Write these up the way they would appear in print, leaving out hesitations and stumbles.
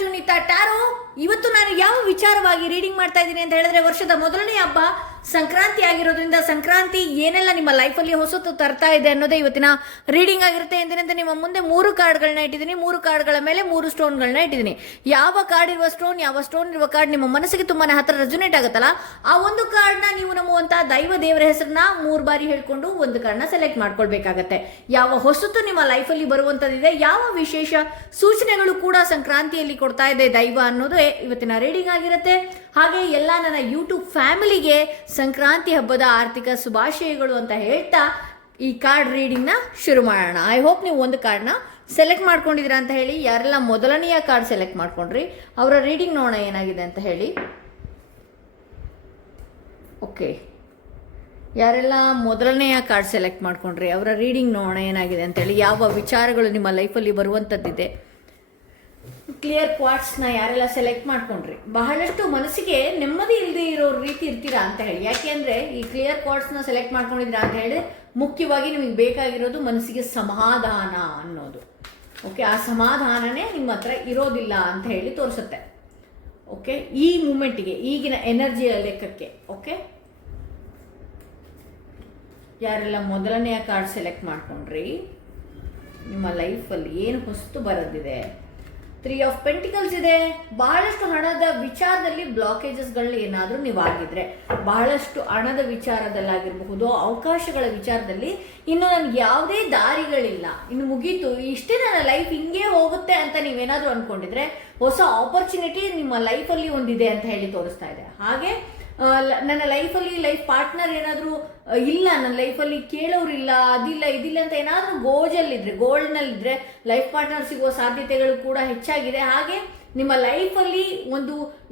To Neeta taro. ಇವತ್ತು ನಾನು ಯಾವ ವಿಚಾರವಾಗಿ ರೀಡಿಂಗ್ ಮಾಡ್ತಾ ಇದ್ದೀನಿ ಅಂತ ಹೇಳಿದ್ರೆ, ವರ್ಷದ ಮೊದಲನೇ ಹಬ್ಬ ಸಂಕ್ರಾಂತಿ ಆಗಿರೋದ್ರಿಂದ ಸಂಕ್ರಾಂತಿ ಏನೆಲ್ಲ ನಿಮ್ಮ ಲೈಫಲ್ಲಿ ಹೊಸತು ತರ್ತಾ ಇದೆ ಅನ್ನೋದೇ ಇವತ್ತಿನ ರೀಡಿಂಗ್ ಆಗಿರುತ್ತೆ. ಎಂದಿನಂತೆ ನಿಮ್ಮ ಮುಂದೆ 3 ಕಾರ್ಡ್ಗಳನ್ನ ಇಟ್ಟಿದ್ದೀನಿ. 3 ಕಾರ್ಡ್ಗಳ ಮೇಲೆ 3 ಸ್ಟೋನ್ಗಳನ್ನ ಇಟ್ಟಿದ್ದೀನಿ. ಯಾವ ಕಾರ್ಡ್ ಇರುವ ಸ್ಟೋನ್, ಯಾವ ಸ್ಟೋನ್ ಇರುವ ಕಾರ್ಡ್ ನಿಮ್ಮ ಮನಸ್ಸಿಗೆ ತುಂಬಾನೇ ಹತ್ರ ರೆಸೊನೇಟ್ ಆಗುತ್ತಲ್ಲ, ಆ ಒಂದು ಕಾರ್ಡ್ನ ನೀವು ನಂಬುವಂತಹ ದೈವ ದೇವರ ಹೆಸರನ್ನ 3 ಬಾರಿ ಹೇಳ್ಕೊಂಡು ಒಂದು ಕಾರ್ಡ್ನ ಸೆಲೆಕ್ಟ್ ಮಾಡ್ಕೊಳ್ಬೇಕಾಗತ್ತೆ. ಯಾವ ಹೊಸತು ನಿಮ್ಮ ಲೈಫಲ್ಲಿ ಬರುವಂತದ್ದಿದೆ, ಯಾವ ವಿಶೇಷ ಸೂಚನೆಗಳು ಕೂಡ ಸಂಕ್ರಾಂತಿಯಲ್ಲಿ ಕೊಡ್ತಾ ಇದೆ ದೈವ ಅನ್ನೋದು ಇವತ್ತಿನ ರೀಡಿಂಗ್ ಆಗಿರುತ್ತೆ. ಹಾಗೆ ಎಲ್ಲ ನನ್ನ ಯೂಟ್ಯೂಬ್ ಫ್ಯಾಮಿಲಿಗೆ ಸಂಕ್ರಾಂತಿ ಹಬ್ಬದ ಆರ್ಥಿಕ ಶುಭಾಶಯಗಳು ಅಂತ ಹೇಳ್ತಾ ಈ ಕಾರ್ಡ್ ರೀಡಿಂಗ್ನ ಶುರು ಮಾಡೋಣ. ಐ ಹೋಪ್ ನೀವು ಒಂದು ಕಾರ್ಡ್ನ ಸೆಲೆಕ್ಟ್ ಮಾಡ್ಕೊಂಡಿದ್ದೀರಾ ಅಂತ ಹೇಳಿ. ಯಾರೆಲ್ಲ ಮೊದಲನೆಯ ಕಾರ್ಡ್ ಸೆಲೆಕ್ಟ್ ಮಾಡ್ಕೊಂಡ್ರಿ ಅವರ ರೀಡಿಂಗ್ ನೋಡೋಣ ಏನಾಗಿದೆ ಅಂತ ಹೇಳಿ. ಓಕೆ, ಯಾರೆಲ್ಲ ಮೊದಲನೆಯ ಕಾರ್ಡ್ ಸೆಲೆಕ್ಟ್ ಮಾಡ್ಕೊಂಡ್ರಿ ಅವರ ರೀಡಿಂಗ್ ನೋಡೋಣ ಏನಾಗಿದೆ ಅಂತೇಳಿ. ಯಾವ ವಿಚಾರಗಳು ನಿಮ್ಮ ಲೈಫಲ್ಲಿ ಬರುವಂಥದ್ದಿದೆ. ಕ್ಲಿಯರ್ ಕ್ವಾರ್ಟ್ಸ್ನ ಯಾರೆಲ್ಲ ಸೆಲೆಕ್ಟ್ ಮಾಡ್ಕೊಂಡ್ರಿ, ಬಹಳಷ್ಟು ಮನಸ್ಸಿಗೆ ನೆಮ್ಮದಿ ಇಲ್ಲದೆ ಇರೋ ರೀತಿ ಇರ್ತೀರಾ ಅಂತ ಹೇಳಿ. ಯಾಕೆಂದರೆ ಈ ಕ್ಲಿಯರ್ ಕ್ವಾರ್ಟ್ಸ್ನ ಸೆಲೆಕ್ಟ್ ಮಾಡ್ಕೊಂಡಿದ್ದೀರಾ ಅಂತ ಹೇಳಿ ಮುಖ್ಯವಾಗಿ ನಿಮಗೆ ಬೇಕಾಗಿರೋದು ಮನಸ್ಸಿಗೆ ಸಮಾಧಾನ ಅನ್ನೋದು. ಓಕೆ, ಆ ಸಮಾಧಾನನೇ ನಿಮ್ಮ ಹತ್ರ ಇರೋದಿಲ್ಲ ಅಂತ ಹೇಳಿ ತೋರಿಸುತ್ತೆ. ಓಕೆ, ಈ ಮೂಮೆಂಟಿಗೆ, ಈಗಿನ ಎನರ್ಜಿಯ ಲೆಕ್ಕಕ್ಕೆ. ಓಕೆ, ಯಾರೆಲ್ಲ ಮೊದಲನೆಯ ಕಾರ್ಡ್ ಸೆಲೆಕ್ಟ್ ಮಾಡ್ಕೊಂಡ್ರಿ, ನಿಮ್ಮ ಲೈಫಲ್ಲಿ ಏನು ಹೊಸ್ತು ಬರೋದಿದೆ. 3 ಆಫ್ ಪೆಂಟಿಕಲ್ಸ್ ಇದೆ. ಬಹಳಷ್ಟು ಹಣದ ವಿಚಾರದಲ್ಲಿ ಬ್ಲಾಕೇಜಸ್ಗಳು ಏನಾದರೂ ನೀವು ಆಗಿದ್ರೆ, ಬಹಳಷ್ಟು ಹಣದ ವಿಚಾರದಲ್ಲಾಗಿರಬಹುದು, ಅವಕಾಶಗಳ ವಿಚಾರದಲ್ಲಿ ಇನ್ನು ನನಗೆ ಯಾವುದೇ ದಾರಿಗಳಿಲ್ಲ, ಇನ್ನು ಮುಗೀತು, ಇಷ್ಟೇ ನನ್ನ ಲೈಫ್ ಹಿಂಗೆ ಹೋಗುತ್ತೆ ಅಂತ ನೀವೇನಾದರೂ ಅಂದ್ಕೊಂಡಿದ್ರೆ ಹೊಸ ಆಪರ್ಚುನಿಟಿ ನಿಮ್ಮ ಲೈಫಲ್ಲಿ ಒಂದಿದೆ ಅಂತ ಹೇಳಿ ತೋರಿಸ್ತಾ ಇದೆ. ಹಾಗೆ ನನ್ನ ಲೈಫಲ್ಲಿ ಲೈಫ್ ಪಾರ್ಟ್ನರ್ ಏನಾದರೂ ಇಲ್ಲ, ನನ್ನ ಲೈಫಲ್ಲಿ ಕೇಳೋರಿಲ್ಲ, ಅದಿಲ್ಲ ಇದಿಲ್ಲ ಅಂತ ಏನಾದರೂ ಗೋಲ್ಡ್ನಲ್ಲಿದ್ದರೆ ಲೈಫ್ ಪಾರ್ಟ್ನರ್ ಸಿಗುವ ಸಾಧ್ಯತೆಗಳು ಕೂಡ ಹೆಚ್ಚಾಗಿದೆ. ಹಾಗೆ ನಿಮ್ಮ ಲೈಫಲ್ಲಿ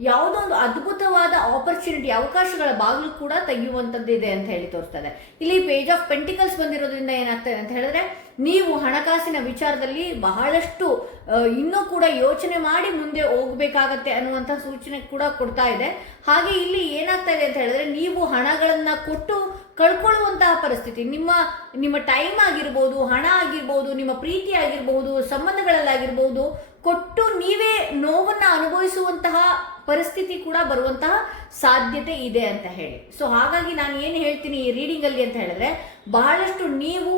ಯಾವುದೋ ಒಂದು ಅದ್ಭುತವಾದ ಆಪರ್ಚುನಿಟಿ, ಅವಕಾಶಗಳ ಬಾಗಿಲು ಕೂಡ ತೆಗೆಯುವಂಥದ್ದಿದೆ ಅಂತ ಹೇಳಿ ತೋರಿಸ್ತದೆ. ಇಲ್ಲಿ ಪೇಜ್ ಆಫ್ ಪೆಂಟಿಕಲ್ಸ್ ಬಂದಿರೋದ್ರಿಂದ ಏನಾಗ್ತದೆ ಅಂತ ಹೇಳಿದ್ರೆ, ನೀವು ಹಣಕಾಸಿನ ವಿಚಾರದಲ್ಲಿ ಬಹಳಷ್ಟು ಇನ್ನೂ ಕೂಡ ಯೋಚನೆ ಮಾಡಿ ಮುಂದೆ ಹೋಗಬೇಕಾಗತ್ತೆ ಅನ್ನುವಂಥ ಸೂಚನೆ ಕೂಡ ಕೊಡ್ತಾ ಇದೆ. ಹಾಗೆ ಇಲ್ಲಿ ಏನಾಗ್ತಾ ಇದೆ ಅಂತ ಹೇಳಿದ್ರೆ, ನೀವು ಹಣಗಳನ್ನು ಕೊಟ್ಟು ಕಳ್ಕೊಳ್ಳುವಂತಹ ಪರಿಸ್ಥಿತಿ, ನಿಮ್ಮ ಟೈಮ್ ಆಗಿರ್ಬೋದು, ಹಣ ಆಗಿರ್ಬೋದು, ನಿಮ್ಮ ಪ್ರೀತಿ ಆಗಿರ್ಬೋದು, ಸಂಬಂಧಗಳಲ್ಲಾಗಿರ್ಬೋದು, ಕೊಟ್ಟು ನೀವೇ ನೋವನ್ನು ಅನುಭವಿಸುವಂತಹ ಪರಿಸ್ಥಿತಿ ಕೂಡ ಬರುವಂತಹ ಸಾಧ್ಯತೆ ಇದೆ ಅಂತ ಹೇಳಿ. ಸೊ ಹಾಗಾಗಿ ನಾನು ಏನು ಹೇಳ್ತೀನಿ ಈ ರೀಡಿಂಗಲ್ಲಿ ಅಂತ ಹೇಳಿದ್ರೆ, ಬಹಳಷ್ಟು ನೀವು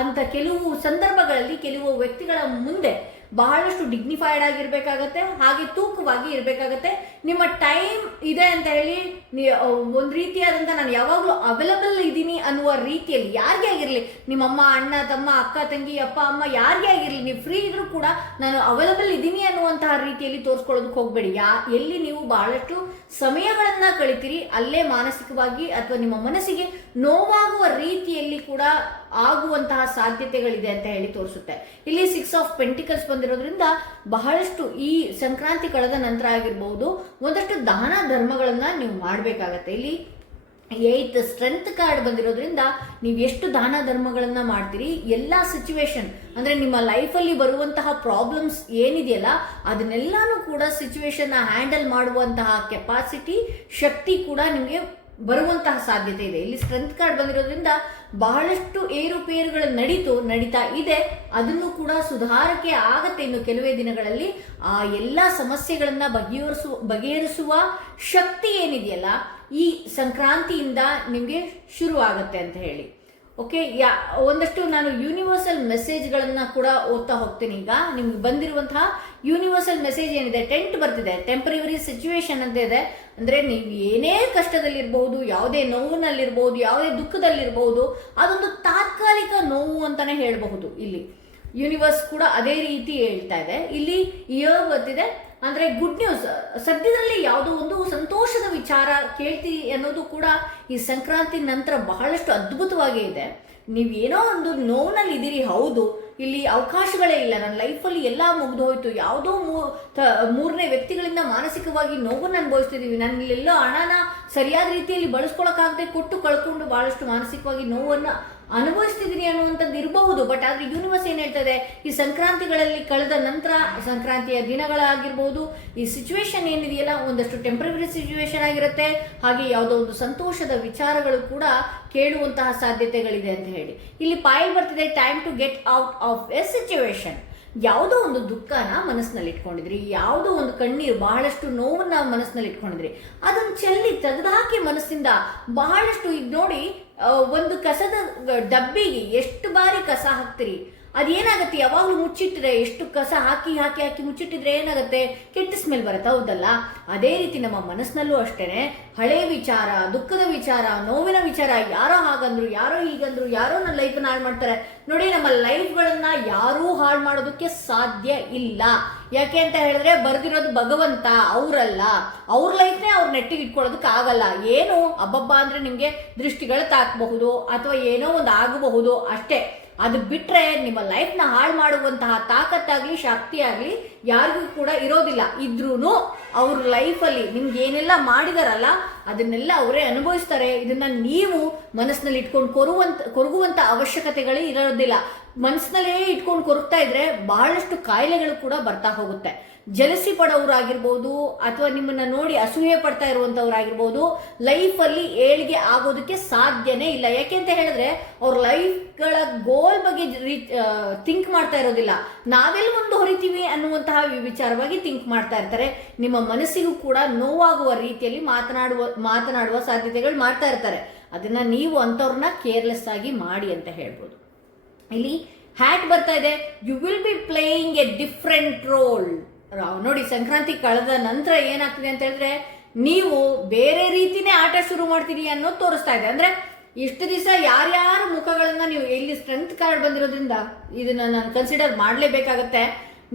ಅಂತ ಕೆಲವು ಸಂದರ್ಭಗಳಲ್ಲಿ ಕೆಲವು ವ್ಯಕ್ತಿಗಳ ಮುಂದೆ ಬಹಳಷ್ಟು ಡಿಗ್ನಿಫೈಡ್ ಆಗಿರ್ಬೇಕಾಗತ್ತೆ, ಹಾಗೆ ತೂಕವಾಗಿ ಇರಬೇಕಾಗತ್ತೆ. ನಿಮ್ಮ ಟೈಮ್ ಇದೆ ಅಂತ ಹೇಳಿ ಒಂದು ರೀತಿಯಾದಂಥ ನಾನು ಯಾವಾಗಲೂ ಅವೈಲಬಲ್ ಇದ್ದೀನಿ ಅನ್ನುವ ರೀತಿಯಲ್ಲಿ, ಯಾರಿಗೇ ಆಗಿರಲಿ, ನಿಮ್ಮಮ್ಮ, ಅಣ್ಣ, ತಮ್ಮ, ಅಕ್ಕ, ತಂಗಿ, ಅಪ್ಪ, ಅಮ್ಮ, ಯಾರಿಗೇ ಆಗಿರಲಿ, ನೀವು ಫ್ರೀ ಇದ್ರೂ ಕೂಡ ನಾನು ಅವೈಲಬಲ್ ಇದ್ದೀನಿ ಅನ್ನುವಂತಹ ರೀತಿಯಲ್ಲಿ ತೋರಿಸ್ಕೊಳ್ಳೋದಕ್ಕೆ ಹೋಗಬೇಡಿ. ಎಲ್ಲಿ ನೀವು ಬಹಳಷ್ಟು ಸಮಯಗಳನ್ನು ಕಳಿತೀರಿ ಅಲ್ಲೇ ಮಾನಸಿಕವಾಗಿ ಅಥವಾ ನಿಮ್ಮ ಮನಸ್ಸಿಗೆ ನೋವಾಗುವ ರೀತಿಯಲ್ಲಿ ಕೂಡ ಆಗುವಂತಹ ಸಾಧ್ಯತೆಗಳಿದೆ ಅಂತ ಹೇಳಿ ತೋರಿಸುತ್ತೆ. ಇಲ್ಲಿ 6 ಆಫ್ ಪೆಂಟಿಕಲ್ಸ್ ಬಂದಿರೋದ್ರಿಂದ ಬಹಳಷ್ಟು ಈ ಸಂಕ್ರಾಂತಿ ಕಳೆದ ನಂತರ ಆಗಿರ್ಬಹುದು ಒಂದಷ್ಟು ದಾನ ಧರ್ಮಗಳನ್ನ ನೀವು ಮಾಡಬೇಕಾಗತ್ತೆ. ಇಲ್ಲಿ 8 ಸ್ಟ್ರೆಂತ್ ಕಾರ್ಡ್ ಬಂದಿರೋದ್ರಿಂದ ನೀವು ಎಷ್ಟು ದಾನ ಧರ್ಮಗಳನ್ನ ಮಾಡ್ತೀರಿ, ಎಲ್ಲ ಸಿಚುವೇಶನ್ ಅಂದ್ರೆ ನಿಮ್ಮ ಲೈಫಲ್ಲಿ ಬರುವಂತಹ ಪ್ರಾಬ್ಲಮ್ಸ್ ಏನಿದೆಯಲ್ಲ ಅದನ್ನೆಲ್ಲಾನು ಕೂಡ ಸಿಚುವೇಶನ್ ಹ್ಯಾಂಡಲ್ ಮಾಡುವಂತಹ ಕೆಪಾಸಿಟಿ, ಶಕ್ತಿ ಕೂಡ ನಿಮಗೆ ಬರುವಂತಹ ಸಾಧ್ಯತೆ ಇದೆ. ಇಲ್ಲಿ ಸ್ಟ್ರೆಂತ್ ಕಾರ್ಡ್ ಬಂದಿರೋದ್ರಿಂದ ಬಹಳಷ್ಟು ಏರುಪೇರುಗಳು ನಡೀತಾ ಇದೆ. ಅದನ್ನು ಕೂಡ ಸುಧಾರಕ್ಕೆ ಆಗತ್ತೆ ಇನ್ನು ಕೆಲವೇ ದಿನಗಳಲ್ಲಿ. ಆ ಎಲ್ಲ ಸಮಸ್ಯೆಗಳನ್ನ ಬಗೆಹರಿಸುವ ಶಕ್ತಿ ಏನಿದೆಯಲ್ಲ ಈ ಸಂಕ್ರಾಂತಿಯಿಂದ ನಿಮಗೆ ಶುರು ಆಗತ್ತೆ ಅಂತ ಹೇಳಿ. ಓಕೆ, ಒಂದಷ್ಟು ನಾನು ಯೂನಿವರ್ಸಲ್ ಮೆಸೇಜ್ಗಳನ್ನು ಕೂಡ ಓದ್ತಾ ಹೋಗ್ತೀನಿ. ಈಗ ನಿಮ್ಗೆ ಬಂದಿರುವಂತಹ ಯೂನಿವರ್ಸಲ್ ಮೆಸೇಜ್ ಏನಿದೆ, ಟೆಂಟ್ ಬರ್ತಿದೆ, ಟೆಂಪರರಿ ಸಿಚುವೇಶನ್ ಅಂತ ಇದೆ. ಅಂದರೆ ನೀವು ಏನೇ ಕಷ್ಟದಲ್ಲಿರ್ಬಹುದು, ಯಾವುದೇ ನೋವಿನಲ್ಲಿರ್ಬಹುದು, ಯಾವುದೇ ದುಃಖದಲ್ಲಿರ್ಬಹುದು, ಅದೊಂದು ತಾತ್ಕಾಲಿಕ ನೋವು ಅಂತಾನೆ ಹೇಳಬಹುದು. ಇಲ್ಲಿ ಯೂನಿವರ್ಸ್ ಕೂಡ ಅದೇ ರೀತಿ ಹೇಳ್ತಾ ಇದೆ. ಇಲ್ಲಿ ಇಯರ್ ಬರ್ತಿದೆ ಅಂದರೆ ಗುಡ್ ನ್ಯೂಸ್, ಸದ್ಯದಲ್ಲಿ ಯಾವುದೋ ಒಂದು ಸಂತೋಷದ ವಿಚಾರ ಕೇಳ್ತೀರಿ ಅನ್ನೋದು ಕೂಡ ಈ ಸಂಕ್ರಾಂತಿ ನಂತರ ಬಹಳಷ್ಟು ಅದ್ಭುತವಾಗೇ ಇದೆ. ನೀವು ಏನೋ ಒಂದು ನೋವಿನಲ್ಲಿ ಇದ್ದೀರಿ, ಹೌದು, ಇಲ್ಲಿ ಅವಕಾಶಗಳೇ ಇಲ್ಲ, ನನ್ನ ಲೈಫಲ್ಲಿ ಎಲ್ಲ ಮುಗಿದು ಹೋಯ್ತು, ಯಾವುದೋ ಮೂರನೇ ವ್ಯಕ್ತಿಗಳಿಂದ ಮಾನಸಿಕವಾಗಿ ನೋವನ್ನು ಅನುಭವಿಸ್ತಿದ್ದೀವಿ, ನಾನು ಇಲ್ಲೆಲ್ಲೋ ಹಣನ ಸರಿಯಾದ ರೀತಿಯಲ್ಲಿ ಬಳಸ್ಕೊಳಕ್ಕಾಗದೆ ಕೊಟ್ಟು ಕಳ್ಕೊಂಡು ಬಹಳಷ್ಟು ಮಾನಸಿಕವಾಗಿ ನೋವನ್ನು ಅನುಭವಿಸ್ತಿದ್ದೀನಿ ಅನ್ನುವಂಥದ್ದು ಇರಬಹುದು. ಬಟ್ ಆದರೆ ಯೂನಿವರ್ಸ್ ಏನು ಹೇಳ್ತದೆ, ಈ ಸಂಕ್ರಾಂತಿಗಳಲ್ಲಿ ಕಳೆದ ನಂತರ ಸಂಕ್ರಾಂತಿಯ ದಿನಗಳಾಗಿರ್ಬೋದು, ಈ ಸಿಚುವೇಶನ್ ಏನಿದೆಯಲ್ಲ ಒಂದಷ್ಟು ಟೆಂಪರರಿ ಸಿಚುವೇಶನ್ ಆಗಿರುತ್ತೆ. ಹಾಗೆ ಯಾವುದೋ ಒಂದು ಸಂತೋಷದ ವಿಚಾರಗಳು ಕೂಡ ಕೇಳುವಂತಹ ಸಾಧ್ಯತೆಗಳಿದೆ ಅಂತ ಹೇಳಿ ಇಲ್ಲಿ ಪಾಯಿಲ್ ಬರ್ತಿದೆ. Time to get out of a situation. ಯಾವುದೋ ಒಂದು ದುಃಖನ ಮನಸ್ಸಿನಲ್ಲಿ ಇಟ್ಕೊಂಡಿದ್ರಿ, ಯಾವುದೋ ಒಂದು ಕಣ್ಣೀರು, ಬಹಳಷ್ಟು ನೋವನ್ನ ಮನಸ್ಸಿನಲ್ಲಿ ಇಟ್ಕೊಂಡಿದ್ರಿ, ಅದನ್ನು ಚೆಲ್ಲಿ ತೆಗೆದುಹಾಕಿ ಮನಸ್ಸಿಂದ. ಬಹಳಷ್ಟು ಈಗ ನೋಡಿ, ಒಂದು ಕಸದ ಡಬ್ಬಿಗೆ ಎಷ್ಟು ಬಾರಿ ಕಸ ಹಾಕ್ತೀರಿ, ಅದೇನಾಗುತ್ತೆ, ಯಾವಾಗಲೂ ಮುಚ್ಚಿಟ್ಟಿದ್ರೆ, ಎಷ್ಟು ಕಸ ಹಾಕಿ ಹಾಕಿ ಹಾಕಿ ಮುಚ್ಚಿಟ್ಟಿದ್ರೆ ಏನಾಗುತ್ತೆ, ಕೆಟ್ಟ ಸ್ಮೆಲ್ ಬರುತ್ತೆ, ಹೌದಲ್ಲ? ಅದೇ ರೀತಿ ನಮ್ಮ ಮನಸ್ಸಿನಲ್ಲೂ ಅಷ್ಟೇನೆ, ಹಳೆ ವಿಚಾರ, ದುಃಖದ ವಿಚಾರ, ನೋವಿನ ವಿಚಾರ, ಯಾರೋ ಹಾಗಂದ್ರು, ಯಾರೋ ಹೀಗಂದ್ರು, ಯಾರೋ ನನ್ನ ಲೈಫನ್ನ ಹಾಳು ಮಾಡ್ತಾರೆ. ನೋಡಿ, ನಮ್ಮ ಲೈಫ್ಗಳನ್ನ ಯಾರೂ ಹಾಳು ಮಾಡೋದಕ್ಕೆ ಸಾಧ್ಯ ಇಲ್ಲ. ಯಾಕೆ ಅಂತ ಹೇಳಿದ್ರೆ, ಬರ್ದಿರೋದು ಭಗವಂತ, ಅವರಲ್ಲ. ಅವ್ರ ಲೈಫ್ನೇ ಅವ್ರ ನೆಟ್ಟಿಗೆ ಇಟ್ಕೊಳ್ಳೋದಕ್ಕೆ ಆಗಲ್ಲ. ಏನು ಅಬ್ಬಬ್ಬ ಅಂದ್ರೆ ನಿಮ್ಗೆ ದೃಷ್ಟಿಗಳು ತಾಕಬಹುದು ಅಥವಾ ಏನೋ ಒಂದು ಆಗಬಹುದು ಅಷ್ಟೇ. ಅದು ಬಿಟ್ರೆ ನಿಮ್ಮ ಲೈಫ್ನ ಹಾಳು ಮಾಡುವಂತಹ ತಾಕತ್ತಾಗ್ಲಿ ಶಕ್ತಿ ಆಗಲಿ ಯಾರಿಗೂ ಕೂಡ ಇರೋದಿಲ್ಲ. ಇದ್ರೂ ಅವ್ರ ಲೈಫಲ್ಲಿ ನಿಮ್ಗೆ ಏನೆಲ್ಲ ಮಾಡಿದಾರಲ್ಲ ಅದನ್ನೆಲ್ಲ ಅವರೇ ಅನುಭವಿಸ್ತಾರೆ. ಇದನ್ನ ನೀವು ಮನಸ್ಸಿನಲ್ಲಿ ಇಟ್ಕೊಂಡು ಕೊರಗುವಂತ ಅವಶ್ಯಕತೆಗಳೇ ಇರೋದಿಲ್ಲ. ಮನಸ್ಸಿನಲ್ಲೇ ಇಟ್ಕೊಂಡು ಕೊರಗ್ತಾ ಇದ್ರೆ ಬಹಳಷ್ಟು ಕಾಯಿಲೆಗಳು ಕೂಡ ಬರ್ತಾ ಹೋಗುತ್ತೆ. ಜಲಸಿ ಪಡೋರಾಗಿರ್ಬೋದು ಅಥವಾ ನಿಮ್ಮನ್ನ ನೋಡಿ ಅಸೂಯೆ ಪಡ್ತಾ ಇರುವಂತವ್ರಾಗಿರ್ಬೋದು, ಲೈಫಲ್ಲಿ ಏಳಿಗೆ ಆಗೋದಕ್ಕೆ ಸಾಧ್ಯನೇ ಇಲ್ಲ. ಯಾಕೆ ಅಂತ ಹೇಳಿದ್ರೆ ಅವ್ರ ಲೈಫ್ಗಳ ಗೋಲ್ ಬಗ್ಗೆ ಥಿಂಕ್ ಮಾಡ್ತಾ ಇರೋದಿಲ್ಲ. ನಾವೆಲ್ಲ ಒಂದು ಹೊರಿತೀವಿ ಅನ್ನುವಂತಹ ವಿಚಾರವಾಗಿ ಥಿಂಕ್ ಮಾಡ್ತಾ ಇರ್ತಾರೆ. ನಿಮ್ಮ ಮನಸ್ಸಿಗೂ ಕೂಡ ನೋವಾಗುವ ರೀತಿಯಲ್ಲಿ ಮಾತನಾಡುವ ಸಾಧ್ಯತೆಗಳು ಮಾಡ್ತಾ ಇರ್ತಾರೆ. ಅದನ್ನ ನೀವು ಅಂಥವ್ರನ್ನ ಕೇರ್ಲೆಸ್ ಆಗಿ ಮಾಡಿ ಅಂತ ಹೇಳ್ಬೋದು. ಇಲ್ಲಿ ಹ್ಯಾಟ್ ಬರ್ತಾ ಇದೆ, you will be playing a different role. ನೋಡಿ, ಸಂಕ್ರಾಂತಿ ಕಳೆದ ನಂತರ ಏನಾಗ್ತಿದೆ ಅಂತ ಹೇಳಿದ್ರೆ ನೀವು ಬೇರೆ ರೀತಿನೇ ಆಟ ಶುರು ಮಾಡ್ತೀರಿ ಅನ್ನೋದು ತೋರಿಸ್ತಾ ಇದೆ. ಅಂದ್ರೆ ಇಷ್ಟು ದಿವಸ ಯಾರ್ಯಾರ ಮುಖಗಳನ್ನ ನೀವು, ಇಲ್ಲಿ ಸ್ಟ್ರೆಂತ್ ಕಾರ್ಡ್ ಬಂದಿರೋದ್ರಿಂದ ಇದನ್ನ ನಾನು ಕನ್ಸಿಡರ್ ಮಾಡಲೇಬೇಕಾಗತ್ತೆ.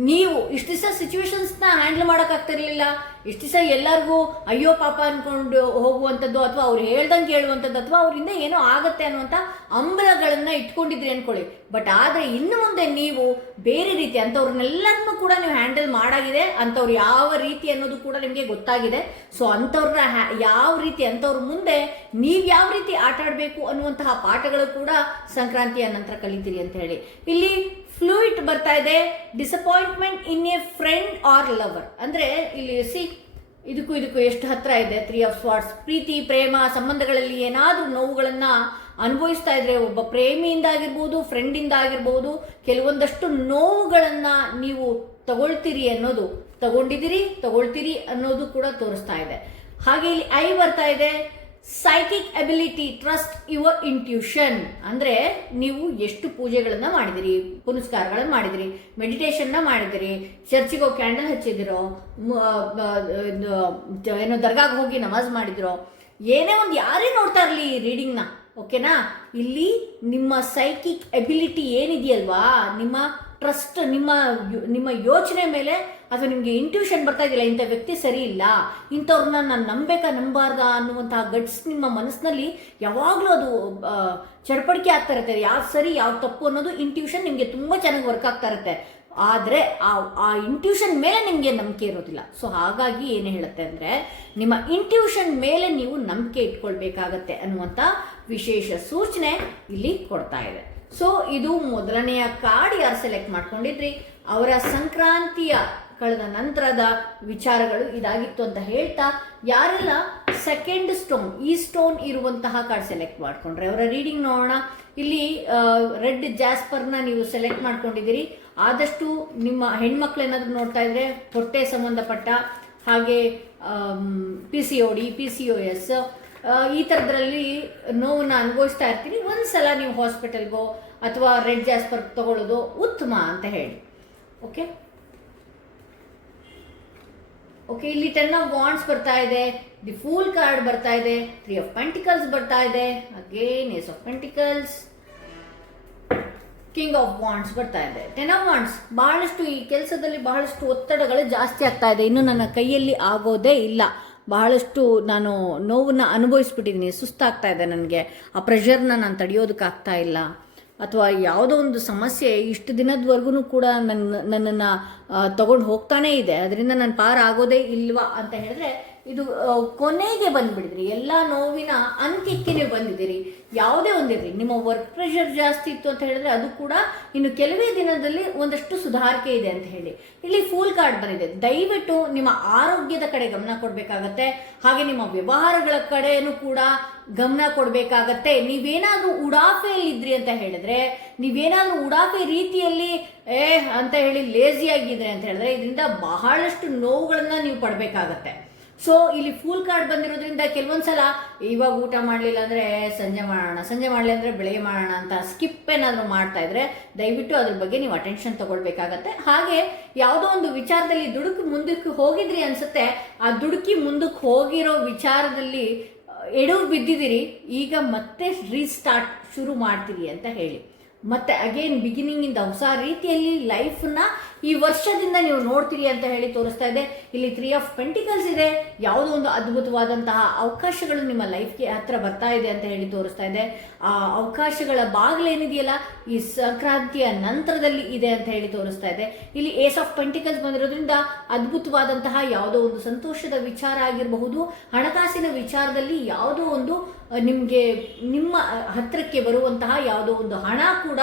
ನೀವು ಇಷ್ಟು ದಿವಸ ಸಿಚುವೇಶನ್ಸ್ನ ಹ್ಯಾಂಡಲ್ ಮಾಡೋಕ್ಕಾಗ್ತಿರ್ಲಿಲ್ಲ. ಇಷ್ಟು ದಿವಸ ಎಲ್ಲರಿಗೂ ಅಯ್ಯೋ ಪಾಪ ಅನ್ಕೊಂಡು ಹೋಗುವಂಥದ್ದು ಅಥವಾ ಅವ್ರು ಹೇಳ್ದಂಗೆ ಕೇಳುವಂಥದ್ದು ಅಥವಾ ಅವರಿಂದ ಏನೋ ಆಗತ್ತೆ ಅನ್ನುವಂಥ ಅಂಬರಗಳನ್ನ ಇಟ್ಕೊಂಡಿದ್ರಿ ಅನ್ಕೊಳ್ಳಿ. ಬಟ್ ಆದರೆ ಇನ್ನು ಮುಂದೆ ನೀವು ಬೇರೆ ರೀತಿ ಅಂಥವ್ರನ್ನೆಲ್ಲರನ್ನೂ ಕೂಡ ನೀವು ಹ್ಯಾಂಡಲ್ ಮಾಡಾಗಿದೆ. ಅಂಥವ್ರು ಯಾವ ರೀತಿ ಅನ್ನೋದು ಕೂಡ ನಿಮಗೆ ಗೊತ್ತಾಗಿದೆ. ಸೊ ಅಂಥವ್ರನ್ನ ಯಾವ ರೀತಿ, ಅಂಥವ್ರ ಮುಂದೆ ನೀವು ಯಾವ ರೀತಿ ಆಟ ಆಡಬೇಕು ಅನ್ನುವಂತಹ ಪಾಠಗಳು ಕೂಡ ಸಂಕ್ರಾಂತಿಯ ನಂತರ ಕಲಿತೀರಿ ಅಂತ ಹೇಳಿ. ಇಲ್ಲಿ ಫ್ಲೂಯಿಟ್ ಬರ್ತಾ ಇದೆ, disappointment in a friend or lover. ಅಂದ್ರೆ ಇಲ್ಲಿ ಇದಕ್ಕೂ ಎಷ್ಟು ಹತ್ರ ಇದೆ. 3 of Swords. ಪ್ರೀತಿ, ಪ್ರೇಮ, ಸಂಬಂಧಗಳಲ್ಲಿ ಏನಾದ್ರೂ ನೋವುಗಳನ್ನ ಅನುಭವಿಸ್ತಾ ಇದ್ರೆ, ಒಬ್ಬ ಪ್ರೇಮಿಯಿಂದ ಆಗಿರ್ಬೋದು, ಫ್ರೆಂಡಿಂದ ಆಗಿರ್ಬೋದು, ಕೆಲವೊಂದಷ್ಟು ನೋವುಗಳನ್ನ ನೀವು ತಗೊಳ್ತೀರಿ ಅನ್ನೋದು ಕೂಡ ತೋರಿಸ್ತಾ ಇದೆ. ಹಾಗೆ ಇಲ್ಲಿ ಐ ಬರ್ತಾ ಇದೆ, psychic ability, trust your intuition. ಅಂದ್ರೆ ನೀವು ಎಷ್ಟು ಪೂಜೆಗಳನ್ನ ಮಾಡಿದಿರಿ, ಪುನಸ್ಕಾರಗಳನ್ನ ಮಾಡಿದಿರಿ, ಮೆಡಿಟೇಷನ್ನ ಮಾಡಿದಿರಿ, ಚರ್ಚಿಗೆ ಹೋಗಿ ಕ್ಯಾಂಡಲ್ ಹಚ್ಚಿದಿರೋ, ಏನೋ ದರ್ಗಾಗೆ ಹೋಗಿ ನಮಾಜ್ ಮಾಡಿದಿರೋ, ಏನೇ ಒಂದು ಯಾರೇ ನೋಡ್ತಾ ಇರಲಿ ರೀಡಿಂಗ್ನ, ಓಕೆನಾ? ಇಲ್ಲಿ ನಿಮ್ಮ ಸೈಕಿಕ್ ಎಬಿಲಿಟಿ ಏನಿದೆಯಲ್ವಾ, ನಿಮ್ಮ ಟ್ರಸ್ಟ್, ನಿಮ್ಮ ಯೋಚನೆ ಮೇಲೆ ಅಥವಾ ನಿಮಗೆ ಇಂಟ್ಯೂಷನ್ ಬರ್ತಾ ಇದೆಯಲ್ಲ, ಇಂಥ ವ್ಯಕ್ತಿ ಸರಿ ಇಲ್ಲ, ಇಂಥವ್ರನ್ನ ನಾನು ನಂಬಾರ್ದಾ ಅನ್ನುವಂತಹ ಗಟ್ಸ್ ನಿಮ್ಮ ಮನಸ್ಸಿನಲ್ಲಿ ಯಾವಾಗಲೂ ಅದು ಚಡಪಡಿಕೆ ಆಗ್ತಾ ಇರುತ್ತೆ. ಯಾವ್ದು ಸರಿ ಯಾವ್ದು ತಪ್ಪು ಅನ್ನೋದು ಇಂಟ್ಯೂಷನ್ ನಿಮಗೆ ತುಂಬ ಚೆನ್ನಾಗಿ ವರ್ಕ್ ಆಗ್ತಾ ಇರುತ್ತೆ. ಆದರೆ ಆ ಇಂಟ್ಯೂಷನ್ ಮೇಲೆ ನಿಮಗೆ ನಂಬಿಕೆ ಇರೋದಿಲ್ಲ. ಸೊ ಹಾಗಾಗಿ ಏನು ಹೇಳುತ್ತೆ ಅಂದರೆ, ನಿಮ್ಮ ಇಂಟ್ಯೂಷನ್ ಮೇಲೆ ನೀವು ನಂಬಿಕೆ ಇಟ್ಕೊಳ್ಬೇಕಾಗತ್ತೆ ಅನ್ನುವಂಥ ವಿಶೇಷ ಸೂಚನೆ ಇಲ್ಲಿ ಕೊಡ್ತಾ ಇದೆ. ಸೊ ಇದು ಮೊದಲನೆಯ ಕಾರ್ಡ್ ಯಾರು ಸೆಲೆಕ್ಟ್ ಮಾಡ್ಕೊಂಡಿದ್ರಿ ಅವರ ಸಂಕ್ರಾಂತಿಯ ಕಳೆದ ನಂತರದ ವಿಚಾರಗಳು ಇದಾಗಿತ್ತು ಅಂತ ಹೇಳ್ತಾ, ಯಾರೆಲ್ಲ ಸೆಕೆಂಡ್ ಸ್ಟೋನ್, ಈ ಸ್ಟೋನ್ ಇರುವಂತಹ ಕಾರ್ಡ್ ಸೆಲೆಕ್ಟ್ ಮಾಡ್ಕೊಂಡ್ರೆ ಅವರ ರೀಡಿಂಗ್ ನೋಡೋಣ. ಇಲ್ಲಿ ರೆಡ್ ಜಾಸ್ಪರ್ನ ನೀವು ಸೆಲೆಕ್ಟ್ ಮಾಡ್ಕೊಂಡಿದ್ದೀರಿ. ಆದಷ್ಟು ನಿಮ್ಮ ಹೆಣ್ಮಕ್ಳು ಏನಾದರೂ ನೋಡ್ತಾ ಇದ್ರೆ ಹೊಟ್ಟೆ ಸಂಬಂಧಪಟ್ಟ ಹಾಗೆ PCOD, PCOS ಈ ಥರದ್ರಲ್ಲಿ ನೋವನ್ನ ಅನುಭವಿಸ್ತಾ ಇರ್ತೀರಿ. ಒಂದ್ಸಲ ನೀವು ಹಾಸ್ಪಿಟಲ್ಗೋ ಅಥವಾ ರೆಡ್ ಜಾಸ್ಪರ್ ತಗೊಳ್ಳೋದು ಉತ್ತಮ ಅಂತ ಹೇಳಿ. ಓಕೆ, ಇಲ್ಲಿ 10 of Wands ಬರ್ತಾ ಇದೆ, ದಿ ಫೂಲ್ ಕಾರ್ಡ್ ಬರ್ತಾ ಇದೆ, 3 of Pentacles ಬರ್ತಾ ಇದೆ, again Ace of Pentacles, king of wands ಬರ್ತಾ ಇದೆ, 10 of Wands. ಬಹಳಷ್ಟು ಈ ಕೆಲಸದಲ್ಲಿ ಬಹಳಷ್ಟು ಒತ್ತಡಗಳು ಜಾಸ್ತಿ ಆಗ್ತಾ ಇದೆ. ಇನ್ನು ನನ್ನ ಕೈಯಲ್ಲಿ ಆಗೋದೇ ಇಲ್ಲ, ಬಹಳಷ್ಟು ನಾನು ನೋವನ್ನ ಅನುಭವಿಸ್ಬಿಟ್ಟಿದ್ದೀನಿ, ಸುಸ್ತಾಗ್ತಾ ಇದೆ ನನಗೆ, ಆ ಪ್ರೆಷರ್ನ ನಾನು ತಡೆಯೋದಕ್ಕಾಗ್ತಾ ಇಲ್ಲ, ಅಥವಾ ಯಾವುದೋ ಒಂದು ಸಮಸ್ಯೆ ಇಷ್ಟು ದಿನದವರೆಗೂ ಕೂಡ ನನ್ನನ್ನು ತಗೊಂಡು ಹೋಗ್ತಾನೇ ಇದೆ, ಅದರಿಂದ ನಾನು ಪಾರಾಗೋದೇ ಇಲ್ವಾ ಅಂತ ಹೇಳಿದ್ರೆ ಇದು ಕೊನೆಗೆ ಬಂದುಬಿಡಿದ್ರಿ, ಎಲ್ಲ ನೋವಿನ ಅಂತ್ಯಕ್ಕೆ ನೀವು ಬಂದಿದ್ದೀರಿ. ಯಾವುದೇ ಒಂದಿರಲಿ, ನಿಮ್ಮ ವರ್ಕ್ ಪ್ರೆಷರ್ ಜಾಸ್ತಿ ಇತ್ತು ಅಂತ ಹೇಳಿದ್ರೆ ಅದು ಕೂಡ ಇನ್ನು ಕೆಲವೇ ದಿನದಲ್ಲಿ ಒಂದಷ್ಟು ಸುಧಾರಿಕೆ ಇದೆ ಅಂತ ಹೇಳಿ. ಇಲ್ಲಿ ಫೂಲ್ ಕಾರ್ಡ್ ಬಂದಿದೆ. ದಯವಿಟ್ಟು ನಿಮ್ಮ ಆರೋಗ್ಯದ ಕಡೆ ಗಮನ ಕೊಡಬೇಕಾಗತ್ತೆ, ಹಾಗೆ ನಿಮ್ಮ ವ್ಯವಹಾರಗಳ ಕಡೆನೂ ಕೂಡ ಗಮನ ಕೊಡಬೇಕಾಗತ್ತೆ. ನೀವೇನಾದರೂ ಉಡಾಫೆಯಲ್ಲಿ ಇದ್ರಿ ಅಂತ ಹೇಳಿದ್ರೆ, ನೀವೇನಾದರೂ ಉಡಾಫೆ ರೀತಿಯಲ್ಲಿ ಅಂತ ಹೇಳಿ ಲೇಜಿ ಆಗಿದ್ರೆ ಅಂತ ಹೇಳಿದ್ರೆ ಇದರಿಂದ ಬಹಳಷ್ಟು ನೋವುಗಳನ್ನ ನೀವು ಪಡಬೇಕಾಗತ್ತೆ. ಸೊ ಇಲ್ಲಿ ಫೂಲ್ ಕಾರ್ಡ್ ಬಂದಿರೋದ್ರಿಂದ ಕೆಲವೊಂದ್ಸಲ ಇವಾಗ ಊಟ ಮಾಡಲಿಲ್ಲ ಅಂದರೆ ಸಂಜೆ ಮಾಡೋಣ, ಸಂಜೆ ಮಾಡಲಿ ಅಂದರೆ ಬೆಳಗ್ಗೆ ಮಾಡೋಣ ಅಂತ ಸ್ಕಿಪ್ ಏನಾದರೂ ಮಾಡ್ತಾ ಇದ್ರೆ ದಯವಿಟ್ಟು ಅದ್ರ ಬಗ್ಗೆ ನೀವು ಅಟೆನ್ಷನ್ ತಗೊಳ್ಬೇಕಾಗತ್ತೆ. ಹಾಗೆ ಯಾವುದೋ ಒಂದು ವಿಚಾರದಲ್ಲಿ ದುಡುಕಿ ಮುಂದಕ್ಕೆ ಹೋಗಿದ್ರಿ ಅನ್ಸುತ್ತೆ, ಆ ದುಡುಕಿ ಮುಂದಕ್ಕೆ ಹೋಗಿರೋ ವಿಚಾರದಲ್ಲಿ ಎಡವು ಬಿದ್ದಿದ್ದೀರಿ, ಈಗ ಮತ್ತೆ ರೀಸ್ಟಾರ್ಟ್ ಶುರು ಮಾಡ್ತೀರಿ ಅಂತ ಹೇಳಿ. ಮತ್ತೆ ಅಗೇನ್ ಬಿಗಿನಿಂಗಿಂದ ಹೊಸ ರೀತಿಯಲ್ಲಿ ಲೈಫನ್ನ ಈ ವರ್ಷದಿಂದ ನೀವು ನೋಡ್ತೀರಿ ಅಂತ ಹೇಳಿ ತೋರಿಸ್ತಾ ಇದೆ. ಇಲ್ಲಿ 3 ಆಫ್ ಪೆಂಟಿಕಲ್ಸ್ ಇದೆ. ಯಾವುದೋ ಒಂದು ಅದ್ಭುತವಾದಂತಹ ಅವಕಾಶಗಳು ನಿಮ್ಮ ಲೈಫ್ಗೆ ಹತ್ರ ಬರ್ತಾ ಇದೆ ಅಂತ ಹೇಳಿ ತೋರಿಸ್ತಾ ಇದೆ. ಆ ಅವಕಾಶಗಳ ಬಾಗಿಲೇನಿದೆಯಲ್ಲ ಈ ಸಂಕ್ರಾಂತಿಯ ನಂತರದಲ್ಲಿ ಇದೆ ಅಂತ ಹೇಳಿ ತೋರಿಸ್ತಾ ಇದೆ. ಇಲ್ಲಿ ಏಸ್ ಆಫ್ ಪೆಂಟಿಕಲ್ಸ್ ಬಂದಿರೋದ್ರಿಂದ ಅದ್ಭುತವಾದಂತಹ ಯಾವುದೋ ಒಂದು ಸಂತೋಷದ ವಿಚಾರ ಆಗಿರಬಹುದು, ಹಣಕಾಸಿನ ವಿಚಾರದಲ್ಲಿ ಯಾವುದೋ ಒಂದು ನಿಮಗೆ ನಿಮ್ಮ ಹತ್ತಿರಕ್ಕೆ ಬರುವಂತಹ ಯಾವುದೋ ಒಂದು ಹಣ ಕೂಡ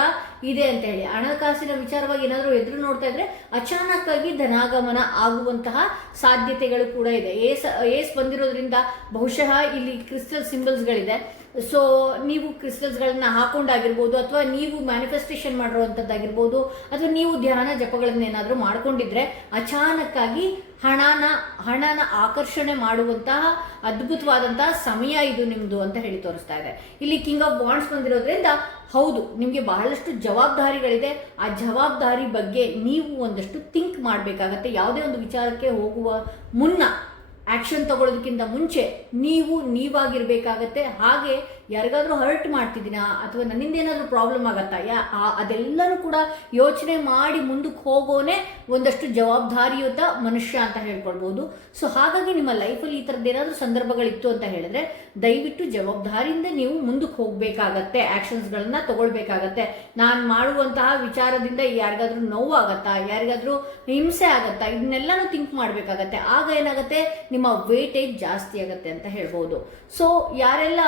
ಇದೆ ಅಂತ ಹೇಳಿ. ಹಣಕಾಸಿನ ವಿಚಾರವಾಗಿ ಏನಾದರೂ ಎದುರು ನೋಡ್ತಾ ಇದ್ರೆ ಅಚಾನಕ್ ಆಗಿ ಧನಾಗಮನ ಆಗುವಂತಹ ಸಾಧ್ಯತೆಗಳು ಕೂಡ ಇದೆ. ಏಸ್ ಬಂದಿರೋದ್ರಿಂದ ಬಹುಶಃ ಇಲ್ಲಿ ಕ್ರಿಸ್ಟಲ್ ಸಿಂಬಲ್ಸ್ಗಳಿದೆ. ಸೊ ನೀವು ಕ್ರಿಸ್ಟಲ್ಸ್ಗಳನ್ನ ಹಾಕೊಂಡಾಗಿರ್ಬೋದು, ಅಥವಾ ನೀವು ಮ್ಯಾನಿಫೆಸ್ಟೇಷನ್ ಮಾಡಿರುವಂಥದ್ದಾಗಿರ್ಬೋದು, ಅಥವಾ ನೀವು ಧ್ಯಾನ ಜಪಗಳನ್ನ ಏನಾದರೂ ಮಾಡ್ಕೊಂಡಿದ್ರೆ ಅಚಾನಕ್ ಆಗಿ ಹಣನ ಆಕರ್ಷಣೆ ಮಾಡುವಂತಹ ಅದ್ಭುತವಾದಂತಹ ಸಮಯ ಇದು ನಿಮ್ಮದು ಅಂತ ಹೇಳಿ ತೋರಿಸ್ತಾ ಇದೆ. ಇಲ್ಲಿ ಕಿಂಗ್ ಆಫ್ ವಾಂಡ್ಸ್ ಬಂದಿರೋದ್ರಿಂದ ಹೌದು, ನಿಮಗೆ ಬಹಳಷ್ಟು ಜವಾಬ್ದಾರಿಗಳಿದೆ. ಆ ಜವಾಬ್ದಾರಿ ಬಗ್ಗೆ ನೀವು ಒಂದಷ್ಟು ಥಿಂಕ್ ಮಾಡಬೇಕಾಗತ್ತೆ. ಯಾವುದೇ ಒಂದು ವಿಚಾರಕ್ಕೆ ಹೋಗುವ ಮುನ್ನ, ಆ್ಯಕ್ಷನ್ ತಗೊಳ್ಳೋದಕ್ಕಿಂತ ಮುಂಚೆ ನೀವಾಗಿರಬೇಕಾಗತ್ತೆ. ಹಾಗೆ ಯಾರಿಗಾದ್ರೂ ಹರ್ಟ್ ಮಾಡ್ತಿದ್ದೀನಾ ಅಥವಾ ನನ್ನಿಂದ ಏನಾದರೂ ಪ್ರಾಬ್ಲಮ್ ಆಗತ್ತಾ, ಅದೆಲ್ಲನೂ ಕೂಡ ಯೋಚನೆ ಮಾಡಿ ಮುಂದಕ್ಕೆ ಹೋಗೋನೆ ಒಂದಷ್ಟು ಜವಾಬ್ದಾರಿಯುತ ಮನುಷ್ಯ ಅಂತ ಹೇಳ್ಕೊಳ್ಬೋದು. ಸೊ ಹಾಗಾಗಿ ನಿಮ್ಮ ಲೈಫಲ್ಲಿ ಈ ಥರದ್ದು ಏನಾದರೂ ಸಂದರ್ಭಗಳಿತ್ತು ಅಂತ ಹೇಳಿದ್ರೆ ದಯವಿಟ್ಟು ಜವಾಬ್ದಾರಿಯಿಂದ ನೀವು ಮುಂದಕ್ಕೆ ಹೋಗಬೇಕಾಗತ್ತೆ, ಆ್ಯಕ್ಷನ್ಸ್ಗಳನ್ನ ತಗೊಳ್ಬೇಕಾಗತ್ತೆ. ನಾನು ಮಾಡುವಂತಹ ವಿಚಾರದಿಂದ ಯಾರಿಗಾದ್ರೂ ನೋವಾಗತ್ತಾ, ಯಾರಿಗಾದ್ರೂ ಹಿಂಸೆ ಆಗತ್ತಾ, ಇದನ್ನೆಲ್ಲನೂ ಥಿಂಕ್ ಮಾಡಬೇಕಾಗತ್ತೆ. ಆಗ ಏನಾಗುತ್ತೆ, ನಿಮ್ಮ ವೇಟೇಜ್ ಜಾಸ್ತಿ ಆಗುತ್ತೆ ಅಂತ ಹೇಳ್ಬೋದು. ಸೊ ಯಾರೆಲ್ಲ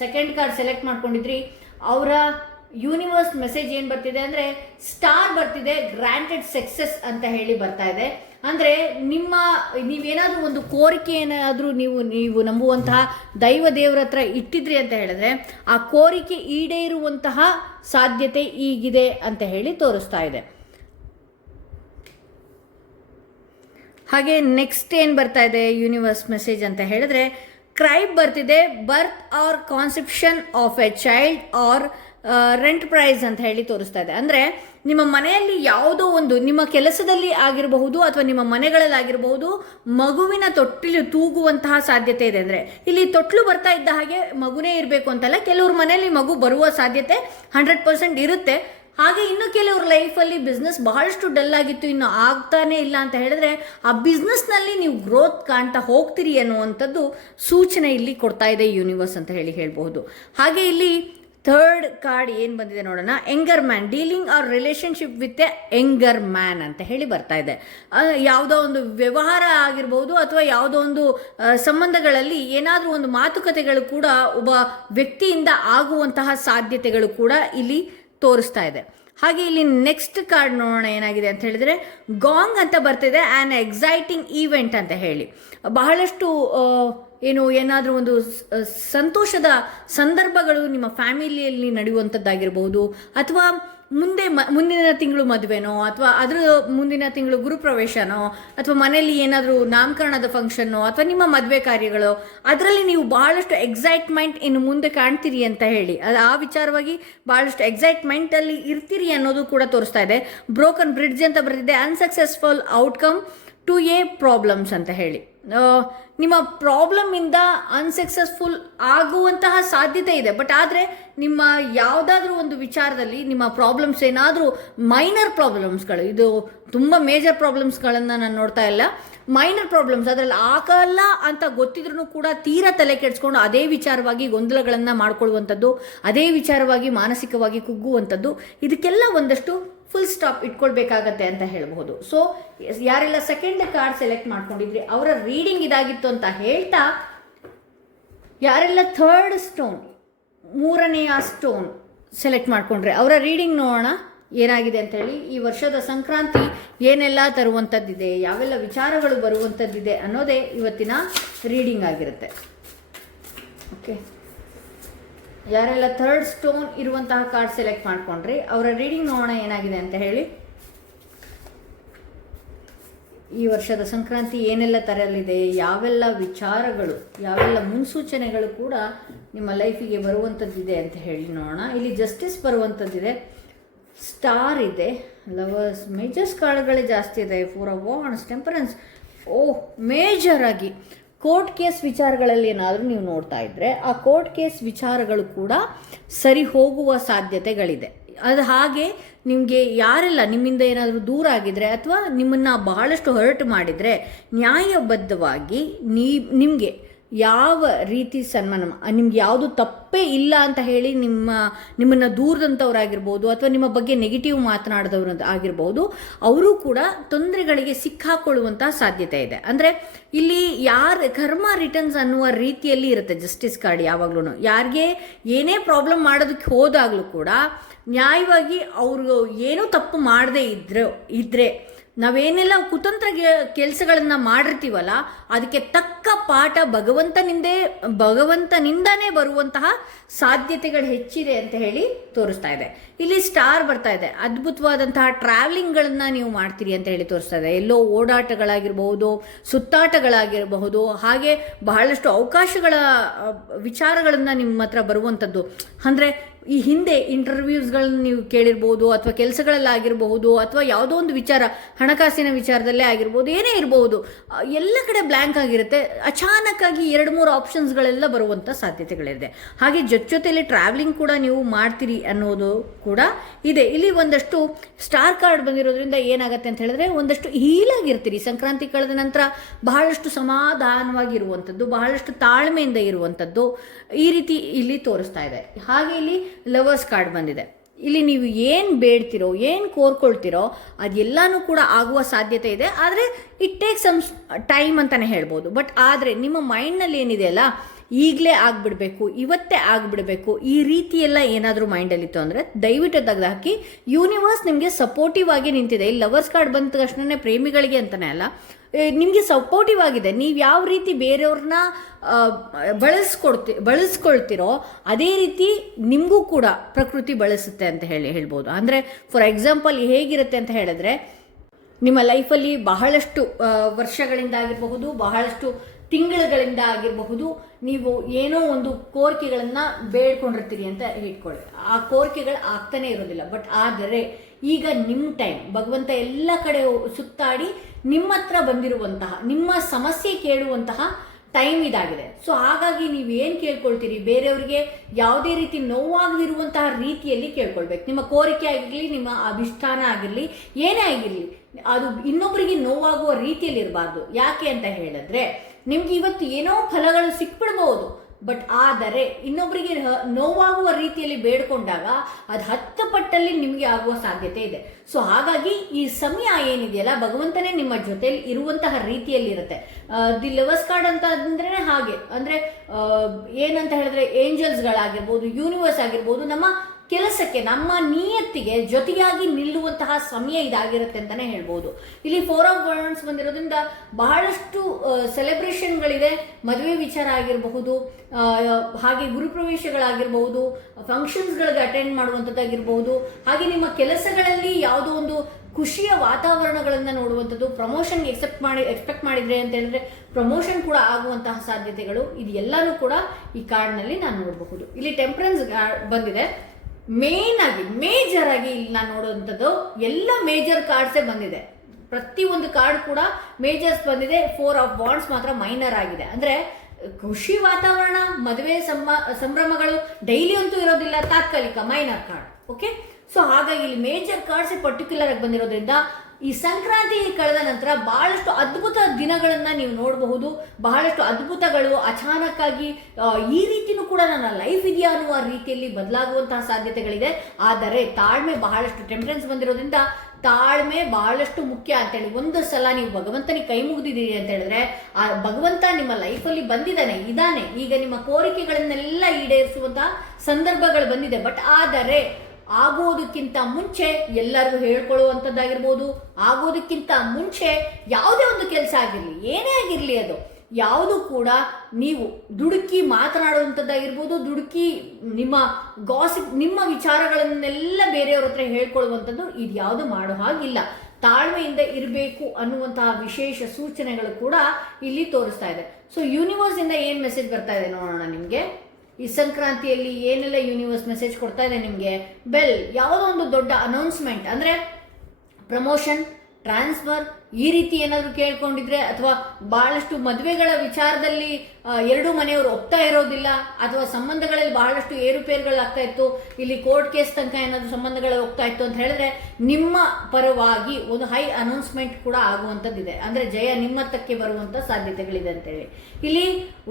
ಸೆಕೆಂಡ್ ಕಾರ್ಡ್ ಸೆಲೆಕ್ಟ್ ಮಾಡ್ಕೊಂಡಿದ್ರಿ, ಅವರ ಯೂನಿವರ್ಸ್ ಮೆಸೇಜ್ ಏನು ಬರ್ತಿದೆ ಅಂದರೆ ಸ್ಟಾರ್ ಬರ್ತಿದೆ, ಗ್ರಾಂಟೆಡ್ ಸಕ್ಸಸ್ ಅಂತ ಹೇಳಿ ಬರ್ತಾ ಇದೆ. ಅಂದರೆ ನೀವೇನಾದರೂ ಒಂದು ಕೋರಿಕೆ ಏನಾದರೂ ನೀವು ನಂಬುವಂತಹ ದೈವ ದೇವರ ಹತ್ರ ಇಟ್ಟಿದ್ರಿ ಅಂತ ಹೇಳಿದ್ರೆ ಆ ಕೋರಿಕೆ ಈಡೇರುವಂತಹ ಸಾಧ್ಯತೆ ಈಗಿದೆ ಅಂತ ಹೇಳಿ ತೋರಿಸ್ತಾ ಇದೆ. ಹಾಗೆ ನೆಕ್ಸ್ಟ್ ಏನು ಬರ್ತಾ ಇದೆ ಯೂನಿವರ್ಸ್ ಮೆಸೇಜ್ ಅಂತ ಹೇಳಿದ್ರೆ ಕ್ರೈಬ್ ಬರ್ತಿದೆ, birth or conception of a child or rent price ಅಂತ ಹೇಳಿ ತೋರಿಸ್ತಾ ಇದೆ. ಅಂದರೆ ನಿಮ್ಮ ಮನೆಯಲ್ಲಿ ಯಾವುದೋ ಒಂದು, ನಿಮ್ಮ ಕೆಲಸದಲ್ಲಿ ಆಗಿರಬಹುದು ಅಥವಾ ನಿಮ್ಮ ಮನೆಗಳಲ್ಲಿ ಆಗಿರಬಹುದು, ಮಗುವಿನ ತೊಟ್ಟಿಲು ತೂಗುವಂತಹ ಸಾಧ್ಯತೆ ಇದೆ. ಅಂದರೆ ಇಲ್ಲಿ ತೊಟ್ಲು ಬರ್ತಾ ಇದ್ದ ಹಾಗೆ ಮಗುನೇ ಇರಬೇಕು ಅಂತಲ್ಲ, ಕೆಲವ್ರ ಮನೆಯಲ್ಲಿ ಮಗು ಬರುವ ಸಾಧ್ಯತೆ 100% ಇರುತ್ತೆ. ಹಾಗೆ ಇನ್ನು ಕೆಲವ್ರ ಲೈಫಲ್ಲಿ ಬಿಸ್ನೆಸ್ ಬಹಳಷ್ಟು ಡಲ್ ಆಗಿತ್ತು, ಇನ್ನು ಆಗ್ತಾನೆ ಇಲ್ಲ ಅಂತ ಹೇಳಿದ್ರೆ ಆ ಬಿಸ್ನೆಸ್ನಲ್ಲಿ ನೀವು ಗ್ರೋತ್ ಕಾಣ್ತಾ ಹೋಗ್ತೀರಿ ಅನ್ನುವಂಥದ್ದು ಸೂಚನೆ ಇಲ್ಲಿ ಕೊಡ್ತಾ ಇದೆ ಯೂನಿವರ್ಸ್ ಅಂತ ಹೇಳ್ಬಹುದು. ಹಾಗೆ ಇಲ್ಲಿ ಥರ್ಡ್ ಕಾರ್ಡ್ ಏನು ಬಂದಿದೆ ನೋಡೋಣ. Younger man, dealing or relationship with a younger man ಅಂತ ಹೇಳಿ ಬರ್ತಾ ಇದೆ. ಯಾವುದೋ ಒಂದು ವ್ಯವಹಾರ ಆಗಿರ್ಬೋದು ಅಥವಾ ಯಾವುದೋ ಒಂದು ಸಂಬಂಧಗಳಲ್ಲಿ ಏನಾದರೂ ಒಂದು ಮಾತುಕತೆಗಳು ಕೂಡ ಒಬ್ಬ ವ್ಯಕ್ತಿಯಿಂದ ಆಗುವಂತಹ ಸಾಧ್ಯತೆಗಳು ಕೂಡ ಇಲ್ಲಿ ತೋರಿಸ್ತಾ ಇದೆ. ಹಾಗೆ ಇಲ್ಲಿ ನೆಕ್ಸ್ಟ್ ಕಾರ್ಡ್ ನೋಡೋಣ ಏನಾಗಿದೆ ಅಂತ ಹೇಳಿದ್ರೆ ಗಾಂಗ್ ಅಂತ ಬರ್ತಿದೆ, ಆ್ಯನ್ ಎಕ್ಸೈಟಿಂಗ್ ಈವೆಂಟ್ ಅಂತ ಹೇಳಿ. ಬಹಳಷ್ಟು ಏನಾದರೂ ಒಂದು ಸಂತೋಷದ ಸಂದರ್ಭಗಳು ನಿಮ್ಮ ಫ್ಯಾಮಿಲಿಯಲ್ಲಿ ನಡೆಯುವಂಥದ್ದಾಗಿರ್ಬೋದು, ಅಥವಾ ಮುಂದಿನ ತಿಂಗಳು ಮದುವೆನೋ ಅಥವಾ ಅದರ ಮುಂದಿನ ತಿಂಗಳು ಗುರುಪ್ರವೇಶನೋ ಅಥವಾ ಮನೆಯಲ್ಲಿ ಏನಾದರೂ ನಾಮಕರಣದ ಫಂಕ್ಷನ್ನೋ ಅಥವಾ ನಿಮ್ಮ ಮದುವೆ ಕಾರ್ಯಗಳು, ಅದರಲ್ಲಿ ನೀವು ಬಹಳಷ್ಟು ಎಕ್ಸೈಟ್ಮೆಂಟ್ ಇನ್ನು ಮುಂದೆ ಕಾಣ್ತೀರಿ ಅಂತ ಹೇಳಿ ಆ ವಿಚಾರವಾಗಿ ಬಹಳಷ್ಟು ಎಕ್ಸೈಟ್ಮೆಂಟಲ್ಲಿ ಇರ್ತೀರಿ ಅನ್ನೋದು ಕೂಡ ತೋರಿಸ್ತಾ ಇದೆ. ಬ್ರೋಕನ್ ಬ್ರಿಡ್ಜ್ ಅಂತ ಬರೆದಿದೆ, unsuccessful outcome to a problems ಅಂತ ಹೇಳಿ. ನಿಮ್ಮ ಪ್ರಾಬ್ಲಮ್ಮಿಂದ ಅನ್ಸಕ್ಸಸ್ಫುಲ್ ಆಗುವಂತಹ ಸಾಧ್ಯತೆ ಇದೆ. ಬಟ್ ಆದರೆ ನಿಮ್ಮ ಯಾವುದಾದ್ರೂ ಒಂದು ವಿಚಾರದಲ್ಲಿ ನಿಮ್ಮ ಪ್ರಾಬ್ಲಮ್ಸ್ ಏನಾದರೂ ಮೈನರ್ ಪ್ರಾಬ್ಲಮ್ಸ್ಗಳು, ಇದು ತುಂಬ ಮೇಜರ್ ಪ್ರಾಬ್ಲಮ್ಸ್ಗಳನ್ನು ನಾನು ನೋಡ್ತಾ ಇಲ್ಲ, ಮೈನರ್ ಪ್ರಾಬ್ಲಮ್ಸ್ ಅದರಲ್ಲಿ ಆಗಲ್ಲ ಅಂತ ಗೊತ್ತಿದ್ರೂ ಕೂಡ ತೀರಾ ತಲೆ ಕೆಡಿಸ್ಕೊಂಡು ಅದೇ ವಿಚಾರವಾಗಿ ಗೊಂದಲಗಳನ್ನು ಮಾಡ್ಕೊಳ್ಳುವಂಥದ್ದು, ಅದೇ ವಿಚಾರವಾಗಿ ಮಾನಸಿಕವಾಗಿ ಕುಗ್ಗುವಂಥದ್ದು, ಇದಕ್ಕೆಲ್ಲ ಒಂದಷ್ಟು ಫುಲ್ ಸ್ಟಾಪ್ ಇಟ್ಕೊಳ್ಬೇಕಾಗತ್ತೆ ಅಂತ ಹೇಳಬಹುದು. ಸೊ ಯಾರೆಲ್ಲ ಸೆಕೆಂಡ್ ಕಾರ್ಡ್ ಸೆಲೆಕ್ಟ್ ಮಾಡ್ಕೊಂಡಿದ್ರಿ ಅವರ ರೀಡಿಂಗ್ ಇದಾಗಿತ್ತು ಅಂತ ಹೇಳ್ತಾ, ಯಾರೆಲ್ಲ ಥರ್ಡ್ ಸ್ಟೋನ್, ಮೂರನೆಯ ಸ್ಟೋನ್ ಸೆಲೆಕ್ಟ್ ಮಾಡ್ಕೊಂಡ್ರೆ ಅವರ ರೀಡಿಂಗ್ ನೋಡೋಣ ಏನಾಗಿದೆ ಅಂತ ಹೇಳಿ. ಈ ವರ್ಷದ ಸಂಕ್ರಾಂತಿ ಏನೆಲ್ಲ ತರುವಂಥದ್ದಿದೆ, ಯಾವೆಲ್ಲ ವಿಚಾರಗಳು ಬರುವಂಥದ್ದಿದೆ ಅನ್ನೋದೇ ಇವತ್ತಿನ ರೀಡಿಂಗ್ ಆಗಿರುತ್ತೆ. ಓಕೆ, ಯಾರೆಲ್ಲ ಥರ್ಡ್ ಸ್ಟೋನ್ ಇರುವಂತಹ ಕಾರ್ಡ್ ಸೆಲೆಕ್ಟ್ ಮಾಡ್ಕೊಂಡ್ರಿ ಅವರ ರೀಡಿಂಗ್ ನೋಡೋಣ ಏನಾಗಿದೆ ಅಂತ ಹೇಳಿ. ಈ ವರ್ಷದ ಸಂಕ್ರಾಂತಿ ಏನೆಲ್ಲ ತರಲಿದೆ, ಯಾವೆಲ್ಲ ವಿಚಾರಗಳು, ಯಾವೆಲ್ಲ ಮುನ್ಸೂಚನೆಗಳು ಕೂಡ ನಿಮ್ಮ ಲೈಫಿಗೆ ಬರುವಂಥದ್ದಿದೆ ಅಂತ ಹೇಳಿ ನೋಡೋಣ. ಇಲ್ಲಿ ಜಸ್ಟಿಸ್ ಬರುವಂಥದ್ದಿದೆ, ಸ್ಟಾರ್ ಇದೆ, ಲವರ್ಸ್, ಮೇಜರ್ಸ್ ಕಾರ್ಡ್ಗಳೇ ಜಾಸ್ತಿ ಇದೆ, 4 ಆಫ್ ವಾಂಡ್ಸ್, ಟೆಂಪರೆನ್ಸ್. ಮೇಜರ್ ಆಗಿ ಕೋರ್ಟ್ ಕೇಸ್ ವಿಚಾರಗಳಲ್ಲಿ ಏನಾದರೂ ನೀವು ನೋಡ್ತಾ ಇದ್ದರೆ ಆ ಕೋರ್ಟ್ ಕೇಸ್ ವಿಚಾರಗಳು ಕೂಡ ಸರಿ ಹೋಗುವ ಸಾಧ್ಯತೆಗಳಿದೆ. ಅದು ಹಾಗೆ ನಿಮಗೆ ಯಾರೆಲ್ಲ ನಿಮ್ಮಿಂದ ಏನಾದರೂ ದೂರ ಆಗಿದ್ರೆ ಅಥವಾ ನಿಮ್ಮನ್ನು ಬಹಳಷ್ಟು ಹರ್ಟ್ ಮಾಡಿದರೆ ನ್ಯಾಯಬದ್ಧವಾಗಿ ನಿಮಗೆ ಯಾವ ರೀತಿ ಸನ್ಮಾನ, ನಿಮ್ಗೆ ಯಾವುದು ತಪ್ಪೇ ಇಲ್ಲ ಅಂತ ಹೇಳಿ ನಿಮ್ಮನ್ನು ದೂರದಂಥವ್ರಾಗಿರ್ಬೋದು ಅಥವಾ ನಿಮ್ಮ ಬಗ್ಗೆ ನೆಗೆಟಿವ್ ಮಾತನಾಡಿದವರು ಆಗಿರ್ಬೋದು, ಅವರು ಕೂಡ ತೊಂದರೆಗಳಿಗೆ ಸಿಕ್ಕಾಕೊಳ್ಳುವಂತಹ ಸಾಧ್ಯತೆ ಇದೆ. ಅಂದರೆ ಇಲ್ಲಿ ಕರ್ಮ ರಿಟರ್ನ್ಸ್ ಅನ್ನುವ ರೀತಿಯಲ್ಲಿ ಇರುತ್ತೆ ಜಸ್ಟಿಸ್ ಕಾರ್ಡ್ ಯಾವಾಗ್ಲೂ. ಯಾರಿಗೆ ಏನೇ ಪ್ರಾಬ್ಲಮ್ ಮಾಡೋದಕ್ಕೆ ಹೋದಾಗಲೂ ಕೂಡ ನ್ಯಾಯವಾಗಿ ಅವರು ಏನೂ ತಪ್ಪು ಮಾಡದೇ ಇದ್ರೆ ನಾವೇನೆಲ್ಲ ಕುತಂತ್ರ ಕೆಲಸಗಳನ್ನು ಮಾಡಿರ್ತೀವಲ್ಲ ಅದಕ್ಕೆ ತಕ್ಕ ಪಾಠ ಭಗವಂತನಿಂದಾನೇ ಬರುವಂತಹ ಸಾಧ್ಯತೆಗಳು ಹೆಚ್ಚಿದೆ ಅಂತ ಹೇಳಿ ತೋರಿಸ್ತಾ ಇದೆ. ಇಲ್ಲಿ ಸ್ಟಾರ್ ಬರ್ತಾ ಇದೆ, ಅದ್ಭುತವಾದಂತಹ ಟ್ರಾವೆಲಿಂಗ್ಗಳನ್ನು ನೀವು ಮಾಡ್ತೀರಿ ಅಂತ ಹೇಳಿ ತೋರಿಸ್ತಾ ಇದೆ. ಎಲ್ಲೋ ಓಡಾಟಗಳಾಗಿರಬಹುದು, ಸುತ್ತಾಟಗಳಾಗಿರಬಹುದು, ಹಾಗೆ ಬಹಳಷ್ಟು ಅವಕಾಶಗಳ ವಿಚಾರಗಳನ್ನು ನಿಮ್ಮ ಹತ್ರ ಬರುವಂಥದ್ದು. ಅಂದರೆ ಈ ಹಿಂದೆ ಇಂಟರ್ವ್ಯೂಸ್ಗಳನ್ನ ನೀವು ಕೇಳಿರ್ಬೋದು ಅಥವಾ ಕೆಲಸಗಳಲ್ಲಾಗಿರಬಹುದು ಅಥವಾ ಯಾವುದೋ ಒಂದು ವಿಚಾರ, ಹಣಕಾಸಿನ ವಿಚಾರದಲ್ಲೇ ಆಗಿರ್ಬೋದು, ಏನೇ ಇರಬಹುದು, ಎಲ್ಲ ಕಡೆ ಬ್ಲ್ಯಾಂಕ್ ಆಗಿರುತ್ತೆ. ಅಚಾನಕ್ಕಾಗಿ 2-3 ಆಪ್ಷನ್ಸ್ಗಳೆಲ್ಲ ಬರುವಂಥ ಸಾಧ್ಯತೆಗಳಿದೆ. ಹಾಗೆ ಜೊತೆಯಲ್ಲಿ ಟ್ರಾವೆಲಿಂಗ್ ಕೂಡ ನೀವು ಮಾಡ್ತೀರಿ ಅನ್ನೋದು ಕೂಡ ಇದೆ. ಇಲ್ಲಿ ಒಂದಷ್ಟು ಸ್ಟಾರ್ ಕಾರ್ಡ್ ಬಂದಿರೋದ್ರಿಂದ ಏನಾಗುತ್ತೆ ಅಂತ ಹೇಳಿದ್ರೆ ಒಂದಷ್ಟು ಹೀಲಾಗಿರ್ತೀರಿ. ಸಂಕ್ರಾಂತಿ ಕಳೆದ ನಂತರ ಬಹಳಷ್ಟು ಸಮಾಧಾನವಾಗಿರುವಂಥದ್ದು, ಬಹಳಷ್ಟು ತಾಳ್ಮೆಯಿಂದ ಇರುವಂಥದ್ದು ಈ ರೀತಿ ಇಲ್ಲಿ ತೋರಿಸ್ತಾ ಇದೆ. ಹಾಗೆ ಇಲ್ಲಿ ಲವರ್ಸ್ ಕಾರ್ಡ್ ಬಂದಿದೆ. ಇಲ್ಲಿ ನೀವು ಏನು ಬೇಡ್ತಿರೋ, ಏನು ಕೋರ್ಕೊಳ್ತಿರೋ ಅದೆಲ್ಲನೂ ಕೂಡ ಆಗುವ ಸಾಧ್ಯತೆ ಇದೆ. ಆದರೆ ಇಟ್ ಟೇಕ್ ಸಮ್ ಟೈಮ್ ಅಂತಲೇ ಹೇಳ್ಬೋದು. ಬಟ್ ಆದರೆ ನಿಮ್ಮ ಮೈಂಡ್ನಲ್ಲಿ ಏನಿದೆಯಲ್ಲ, ಈಗಲೇ ಆಗಿಬಿಡಬೇಕು, ಇವತ್ತೇ ಆಗಿಬಿಡಬೇಕು, ಈ ರೀತಿಯೆಲ್ಲ ಏನಾದರೂ ಮೈಂಡಲ್ಲಿತ್ತು ಅಂದರೆ ದಯವಿಟ್ಟು ತೆಗೆದು ಹಾಕಿ. ಯೂನಿವರ್ಸ್ ನಿಮಗೆ ಸಪೋರ್ಟಿವ್ ಆಗಿ ನಿಂತಿದೆ. ಇಲ್ಲಿ ಲವರ್ಸ್ ಕಾರ್ಡ್ ಬಂದ ತಕ್ಷಣ ಪ್ರೇಮಿಗಳಿಗೆ ಅಂತಲೇ ಅಲ್ಲ, ನಿಮಗೆ ಸಪೋರ್ಟಿವ್ ಆಗಿದೆ. ನೀವು ಯಾವ ರೀತಿ ಬೇರೆಯವ್ರನ್ನ ಬಳಸ್ಕೊಳ್ತಿರೋ ಅದೇ ರೀತಿ ನಿಮಗೂ ಕೂಡ ಪ್ರಕೃತಿ ಬಳಸುತ್ತೆ ಅಂತ ಹೇಳ್ಬೋದು. ಅಂದರೆ ಫಾರ್ ಎಕ್ಸಾಂಪಲ್ ಹೇಗಿರುತ್ತೆ ಅಂತ ಹೇಳಿದ್ರೆ, ನಿಮ್ಮ ಲೈಫಲ್ಲಿ ಬಹಳಷ್ಟು ವರ್ಷಗಳಿಂದ ಆಗಿರಬಹುದು, ಬಹಳಷ್ಟು ತಿಂಗಳುಗಳಿಂದ ಆಗಿರಬಹುದು, ನೀವು ಏನೋ ಒಂದು ಕೋರಿಕೆಗಳನ್ನು ಬೇಡ್ಕೊಂಡಿರ್ತೀರಿ ಅಂತ ಇಟ್ಕೊಳ್ಳಿ. ಆ ಕೋರಿಕೆಗಳು ಆಗ್ತಾನೆ ಇರೋದಿಲ್ಲ. ಬಟ್ ಆದರೆ ಈಗ ನಿಮ್ಮ ಟೈಮ್, ಭಗವಂತ ಎಲ್ಲ ಕಡೆ ಸುತ್ತಾಡಿ ನಿಮ್ಮ ಹತ್ರ ಬಂದಿರುವಂತಹ, ನಿಮ್ಮ ಸಮಸ್ಯೆ ಕೇಳುವಂತಹ ಟೈಮ್ ಇದಾಗಿದೆ. ಸೊ ಹಾಗಾಗಿ ನೀವು ಏನು ಕೇಳ್ಕೊಳ್ತೀರಿ, ಬೇರೆಯವ್ರಿಗೆ ಯಾವುದೇ ರೀತಿ ನೋವಾಗದಿರುವಂತಹ ರೀತಿಯಲ್ಲಿ ಕೇಳ್ಕೊಳ್ಬೇಕು. ನಿಮ್ಮ ಕೋರಿಕೆ ಆಗಿರಲಿ, ನಿಮ್ಮ ಅಭಿಷ್ಠಾನ ಆಗಿರಲಿ, ಏನೇ ಆಗಿರಲಿ, ಅದು ಇನ್ನೊಬ್ಬರಿಗೆ ನೋವಾಗುವ ರೀತಿಯಲ್ಲಿ ಇರಬಾರ್ದು. ಯಾಕೆ ಅಂತ ಹೇಳಿದ್ರೆ, ನಿಮ್ಗೆ ಇವತ್ತು ಏನೋ ಫಲಗಳು ಸಿಕ್ಬಿಡ್ಬೋದು, ಬಟ್ ಆದರೆ ಇನ್ನೊಬ್ಬರಿಗೆ ನೋವಾಗುವ ರೀತಿಯಲ್ಲಿ ಬೇಡ್ಕೊಂಡಾಗ ಅದು 10 ಪಟ್ಟಲ್ಲಿ ನಿಮಗೆ ಆಗುವ ಸಾಧ್ಯತೆ ಇದೆ. ಸೊ ಹಾಗಾಗಿ ಈ ಸಮಯ ಏನಿದೆಯಲ್ಲ, ಭಗವಂತನೇ ನಿಮ್ಮ ಜೊತೆಲಿ ಇರುವಂತಹ ರೀತಿಯಲ್ಲಿ ಇರುತ್ತೆ. ದಿ ಲವರ್ಸ್ ಕಾರ್ಡ್ ಅಂತ ಅಂದ್ರೆ ಹಾಗೆ, ಅಂದರೆ ಏನಂತ ಹೇಳಿದ್ರೆ ಏಂಜಲ್ಸ್ಗಳಾಗಿರ್ಬೋದು, ಯೂನಿವರ್ಸ್ ಆಗಿರ್ಬೋದು, ನಮ್ಮ ಕೆಲಸಕ್ಕೆ, ನಮ್ಮ ನಿಯತ್ತಿಗೆ ಜೊತೆಯಾಗಿ ನಿಲ್ಲುವಂತಹ ಸಮಯ ಇದಾಗಿರುತ್ತೆ ಅಂತಲೇ ಹೇಳ್ಬೋದು. ಇಲ್ಲಿ 4 ಆಫ್ ವಾಂಡ್ಸ್ ಬಂದಿರೋದ್ರಿಂದ ಬಹಳಷ್ಟು ಸೆಲೆಬ್ರೇಷನ್ಗಳಿದೆ. ಮದುವೆ ವಿಚಾರ ಆಗಿರಬಹುದು, ಹಾಗೆ ಗುರುಪ್ರವೇಶಗಳಾಗಿರ್ಬಹುದು, ಫಂಕ್ಷನ್ಸ್ಗಳಿಗೆ ಅಟೆಂಡ್ ಮಾಡುವಂಥದ್ದಾಗಿರ್ಬಹುದು, ಹಾಗೆ ನಿಮ್ಮ ಕೆಲಸಗಳಲ್ಲಿ ಯಾವುದೋ ಒಂದು ಖುಷಿಯ ವಾತಾವರಣಗಳನ್ನು ನೋಡುವಂಥದ್ದು, ಪ್ರಮೋಷನ್ಗೆ ಎಕ್ಸ್ಪೆಕ್ಟ್ ಮಾಡಿದ್ರೆ ಅಂತ ಹೇಳಿದ್ರೆ ಪ್ರಮೋಷನ್ ಕೂಡ ಆಗುವಂತಹ ಸಾಧ್ಯತೆಗಳು, ಇದು ಎಲ್ಲನೂ ಕೂಡ ಈ ಕಾರ್ಡ್ನಲ್ಲಿ ನಾನು ನೋಡಬಹುದು. ಇಲ್ಲಿ ಟೆಂಪರೆನ್ಸ್ ಬಂದಿದೆ. ಮೇಜರ್ ಆಗಿ ಇಲ್ಲಿ ನಾನು ನೋಡುವಂಥದ್ದು ಎಲ್ಲ ಮೇಜರ್ ಕಾರ್ಡ್ಸೇ ಬಂದಿದೆ. ಪ್ರತಿಯೊಂದು ಕಾರ್ಡ್ ಕೂಡ ಮೇಜರ್ಸ್ ಬಂದಿದೆ. 4 ಆಫ್ ವಾಂಡ್ಸ್ ಮಾತ್ರ ಮೈನರ್ ಆಗಿದೆ. ಅಂದ್ರೆ ಖುಷಿ ವಾತಾವರಣ, ಮದುವೆ ಸಂಭ್ರಮಗಳು ಡೈಲಿ ಅಂತೂ ಇರೋದಿಲ್ಲ, ತಾತ್ಕಾಲಿಕ ಮೈನರ್ ಕಾರ್ಡ್. ಓಕೆ, ಸೊ ಹಾಗಾಗಿ ಇಲ್ಲಿ ಮೇಜರ್ ಕಾರ್ಡ್ಸ್ ಪರ್ಟಿಕ್ಯುಲರ್ ಆಗಿ ಬಂದಿರೋದ್ರಿಂದ ಈ ಸಂಕ್ರಾಂತಿ ಕಳೆದ ನಂತರ ಬಹಳಷ್ಟು ಅದ್ಭುತ ದಿನಗಳನ್ನ ನೀವು ನೋಡಬಹುದು. ಬಹಳಷ್ಟು ಅದ್ಭುತಗಳು ಅಚಾನಕ್ ಆಗಿ ಈ ರೀತಿನೂ ಕೂಡ ನನ್ನ ಲೈಫ್ ಇದೆಯಾ ಅನ್ನುವ ರೀತಿಯಲ್ಲಿ ಬದಲಾಗುವಂತಹ ಸಾಧ್ಯತೆಗಳಿದೆ. ಆದರೆ ತಾಳ್ಮೆ, ಬಹಳಷ್ಟು ಟೆಂಪರೆನ್ಸ್ ಬಂದಿರೋದ್ರಿಂದ ತಾಳ್ಮೆ ಬಹಳಷ್ಟು ಮುಖ್ಯ ಅಂತೇಳಿ, ಒಂದು ಸಲ ನೀವು ಭಗವಂತನಿಗೆ ಕೈ ಮುಗಿದಿದ್ದೀರಿ ಅಂತ ಹೇಳಿದ್ರೆ ಆ ಭಗವಂತ ನಿಮ್ಮ ಲೈಫಲ್ಲಿ ಇದ್ದಾನೆ. ಈಗ ನಿಮ್ಮ ಕೋರಿಕೆಗಳನ್ನೆಲ್ಲ ಈಡೇರಿಸುವಂತಹ ಸಂದರ್ಭಗಳು ಬಂದಿದೆ. ಬಟ್ ಆದರೆ ಆಗೋದಕ್ಕಿಂತ ಮುಂಚೆ ಎಲ್ಲರಿಗೂ ಹೇಳ್ಕೊಳ್ಳುವಂಥದ್ದಾಗಿರ್ಬೋದು, ಆಗೋದಕ್ಕಿಂತ ಮುಂಚೆ ಯಾವುದೇ ಒಂದು ಕೆಲಸ ಆಗಿರಲಿ, ಏನೇ ಆಗಿರಲಿ, ಅದು ಯಾವುದು ಕೂಡ ನೀವು ದುಡುಕಿ ಮಾತನಾಡುವಂಥದ್ದಾಗಿರ್ಬೋದು, ದುಡುಕಿ ನಿಮ್ಮ ವಿಚಾರಗಳನ್ನೆಲ್ಲ ಬೇರೆಯವ್ರ ಹತ್ರ ಹೇಳ್ಕೊಳ್ಳುವಂಥದ್ದು, ಇದು ಯಾವುದು ಮಾಡೋ ಹಾಗಿಲ್ಲ. ತಾಳ್ಮೆಯಿಂದ ಇರಬೇಕು ಅನ್ನುವಂತಹ ವಿಶೇಷ ಸೂಚನೆಗಳು ಕೂಡ ಇಲ್ಲಿ ತೋರಿಸ್ತಾ ಇದೆ. ಸೊ ಯೂನಿವರ್ಸ್ ಇಂದ ಏನು ಮೆಸೇಜ್ ಬರ್ತಾ ಇದೆ ನೋಡೋಣ. ನಿಮಗೆ ಈ ಸಂಕ್ರಾಂತಿಯಲ್ಲಿ ಏನೆಲ್ಲ ಯೂನಿವರ್ಸ್ ಮೆಸೇಜ್ ಕೊಡ್ತಾ ಇದೆ ನಿಮಗೆ? ಯಾವುದೋ ಒಂದು ದೊಡ್ಡ ಅನೌನ್ಸ್ಮೆಂಟ್, ಅಂದರೆ ಪ್ರಮೋಷನ್, ಟ್ರಾನ್ಸ್ಫರ್, ಈ ರೀತಿ ಏನಾದರೂ ಕೇಳ್ಕೊಂಡಿದ್ರೆ, ಅಥವಾ ಬಹಳಷ್ಟು ಮದುವೆಗಳ ವಿಚಾರದಲ್ಲಿ ಎರಡೂ ಮನೆಯವರು ಒಪ್ತಾ ಇರೋದಿಲ್ಲ, ಅಥವಾ ಸಂಬಂಧಗಳಲ್ಲಿ ಬಹಳಷ್ಟು ಏರುಪೇರುಗಳಾಗ್ತಾ ಇತ್ತು, ಇಲ್ಲಿ ಕೋರ್ಟ್ ಕೇಸ್ ತನಕ ಏನಾದರೂ ಸಂಬಂಧಗಳು ಹೋಗ್ತಾ ಇತ್ತು ಅಂತ ಹೇಳಿದ್ರೆ ನಿಮ್ಮ ಪರವಾಗಿ ಒಂದು ಹೈ ಅನೌನ್ಸ್ಮೆಂಟ್ ಕೂಡ ಆಗುವಂಥದ್ದಿದೆ. ಅಂದರೆ ಜಯ ನಿಮ್ಮತ್ತಕ್ಕೆ ಬರುವಂಥ ಸಾಧ್ಯತೆಗಳಿದೆ ಅಂತೇಳಿ. ಇಲ್ಲಿ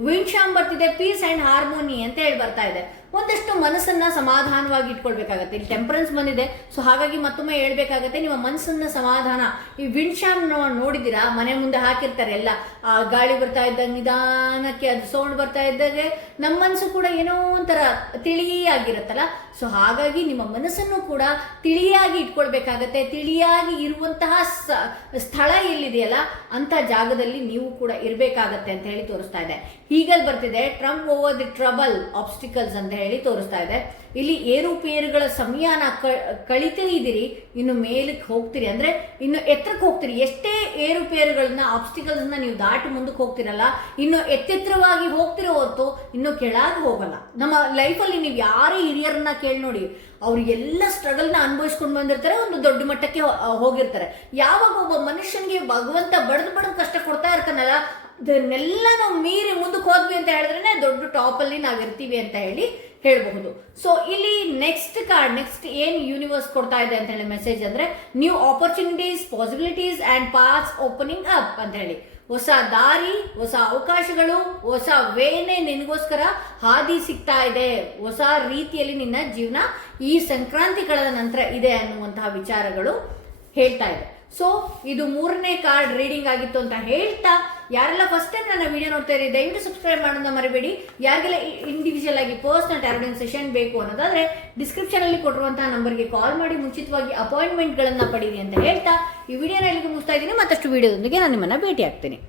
ವಿಂಡ್ಶಾಮ್ ಬರ್ತಿದೆ, ಪೀಸ್ ಆ್ಯಂಡ್ ಹಾರ್ಮೋನಿ ಅಂತ ಹೇಳಿ ಬರ್ತಾ ಇದೆ. ಒಂದಷ್ಟು ಮನಸ್ಸನ್ನ ಸಮಾಧಾನವಾಗಿ ಇಟ್ಕೊಳ್ಬೇಕಾಗತ್ತೆ. ಇಲ್ಲಿ ಟೆಂಪರೆನ್ಸ್ ಬಂದಿದೆ. ಸೊ ಹಾಗಾಗಿ ಮತ್ತೊಮ್ಮೆ ಹೇಳ್ಬೇಕಾಗತ್ತೆ, ನಿಮ್ಮ ಮನಸ್ಸನ್ನ ಸಮಾಧಾನ. ಈ ವಿಂಡ್ಶಾಮ್ ನೋಡಿದ್ದೀರಾ, ಮನೆ ಮುಂದೆ ಹಾಕಿರ್ತಾರೆ ಎಲ್ಲ, ಗಾಳಿ ಬರ್ತಾ ಇದ್ದಾಗ ನಿಧಾನಕ್ಕೆ ಅದು ಸೌಂಡ್ ಬರ್ತಾ ಇದ್ದಾಗೆ ನಮ್ಮ ಮನಸ್ಸು ಕೂಡ ಏನೋ ಒಂಥರ ತಿಳಿಯಾಗಿರುತ್ತಲ್ಲ. ಸೊ ಹಾಗಾಗಿ ನಿಮ್ಮ ಮನಸ್ಸನ್ನು ಕೂಡ ತಿಳಿಯಾಗಿ ಇಟ್ಕೊಳ್ಬೇಕಾಗತ್ತೆ. ತಿಳಿಯಾಗಿ ಇರುವಂತಹ ಸ್ಥಳ ಎಲ್ಲಿದೆಯಲ್ಲ ಅಂತ ಜಾಗದಲ್ಲಿ ನೀವು ಕೂಡ ಇರಬೇಕಾಗತ್ತೆ ಅಂತ ಹೇಳಿ ತೋರಿಸ್ತಾ ಇದೆ. ಹೀಗಲ್ಲಿ ಬರ್ತಿದೆ Trump over the trouble obstacles ಅಂತ ಹೇಳಿ ತೋರಿಸ್ತಾ ಇದೆ. ಇಲ್ಲಿ ಏರುಪೇರುಗಳ ಸಮಯನ ಕಳಿತೇ ಇದ್ದೀರಿ, ಇನ್ನು ಮೇಲಕ್ಕೆ ಹೋಗ್ತೀರಿ, ಅಂದ್ರೆ ಇನ್ನು ಎತ್ತರಕ್ಕೆ ಹೋಗ್ತೀರಿ. ಎಷ್ಟೇ ಏರುಪೇರುಗಳನ್ನ ಆಬ್ಸ್ಟಿಕಲ್ಸ್ನ ನೀವು ದಾಟಿ ಮುಂದಕ್ಕೆ ಹೋಗ್ತಿರಲ್ಲ, ಇನ್ನು ಎತ್ತೆತ್ತರವಾಗಿ ಹೋಗ್ತಿರೋ ಹೊರತು ಇನ್ನು ಕೆಳಗೆ ಹೋಗಲ್ಲ. ನಮ್ಮ ಲೈಫಲ್ಲಿ ನೀವು ಯಾರೇ ಹಿರಿಯರನ್ನ ಕೇಳಿ ನೋಡಿ, ಅವ್ರಿಗೆಲ್ಲ ಸ್ಟ್ರಗಲ್ನ ಅನುಭವಿಸ್ಕೊಂಡು ಬಂದಿರ್ತಾರೆ, ಒಂದು ದೊಡ್ಡ ಮಟ್ಟಕ್ಕೆ ಹೋಗಿರ್ತಾರೆ. ಯಾವಾಗ ಒಬ್ಬ ಮನುಷ್ಯನಿಗೆ ಭಗವಂತ ಬಡ್ದು ಕಷ್ಟ ಕೊಡ್ತಾ ಇರ್ತಾನಲ್ಲ, ಅದನ್ನೆಲ್ಲ ನಾವು ಮೀರಿ ಮುಂದಕ್ಕೆ ಹೋದ್ವಿ ಅಂತ ಹೇಳಿದ್ರೆ ದೊಡ್ಡ ಟಾಪಲ್ಲಿ ನಾವಿರ್ತೀವಿ ಅಂತ ಹೇಳಬಹುದು. ಸೊ ಇಲ್ಲಿ ನೆಕ್ಸ್ಟ್ ಏನು ಯೂನಿವರ್ಸ್ ಕೊಡ್ತಾ ಇದೆ ಅಂತ ಹೇಳಿ ಮೆಸೇಜ್ ಅಂದ್ರೆ, new opportunities, possibilities and paths opening up ಅಂತ ಹೇಳಿ. ಹೊಸ ದಾರಿ, ಹೊಸ ಅವಕಾಶಗಳು, ಹೊಸ ವೇನೆ ನಿನಗೋಸ್ಕರ ಹಾದಿ ಸಿಗ್ತಾ ಇದೆ. ಹೊಸ ರೀತಿಯಲ್ಲಿ ನಿನ್ನ ಜೀವನ ಈ ಸಂಕ್ರಾಂತಿ ಕಳೆದ ನಂತರ ಇದೆ ಅನ್ನುವಂತಹ ವಿಚಾರಗಳು ಹೇಳ್ತಾ ಇದೆ. ಸೊ ಇದು 3ನೇ ಕಾರ್ಡ್ ರೀಡಿಂಗ್ ಆಗಿತ್ತು ಅಂತ ಹೇಳ್ತಾ, ಯಾರೆಲ್ಲ ಫಸ್ಟ್ ಟೈಮ್ ನನ್ನ ವಿಡಿಯೋ ನೋಡ್ತಾ ಇರಿ ದಯವಿಟ್ಟು ಸಬ್ಸ್ಕ್ರೈಬ್ ಮಾಡೋದನ್ನ ಮರಿಬೇಡಿ. ಯಾರಿಗೆಲ್ಲ ಇಂಡಿವಿಜುವಲ್ ಆಗಿ ಪರ್ಸನಲ್ ಟ್ಯಾರೋಟಿಂಗ್ ಸೆಷನ್ ಬೇಕು ಅನ್ನೋದಾದ್ರೆ ಡಿಸ್ಕ್ರಿಪ್ಷನ್ ಅಲ್ಲಿ ಕೊಟ್ಟಿರುವಂತಹ ನಂಬರ್ಗೆ ಕಾಲ್ ಮಾಡಿ ಮುಂಚಿತವಾಗಿ ಅಪಾಯಿಂಟ್ಮೆಂಟ್ ಗಳನ್ನ ಪಡೀರಿ ಅಂತ ಹೇಳ್ತಾ ಈ ವಿಡಿಯೋನ ಇಲ್ಲಿಗೆ ಮುಗಿಸ್ತಾ ಇದ್ದೀನಿ. ಮತ್ತಷ್ಟು ವಿಡಿಯೋದೊಂದಿಗೆ ನಾನು ನಿಮ್ಮನ್ನ ಭೇಟಿ ಆಗ್ತೀನಿ.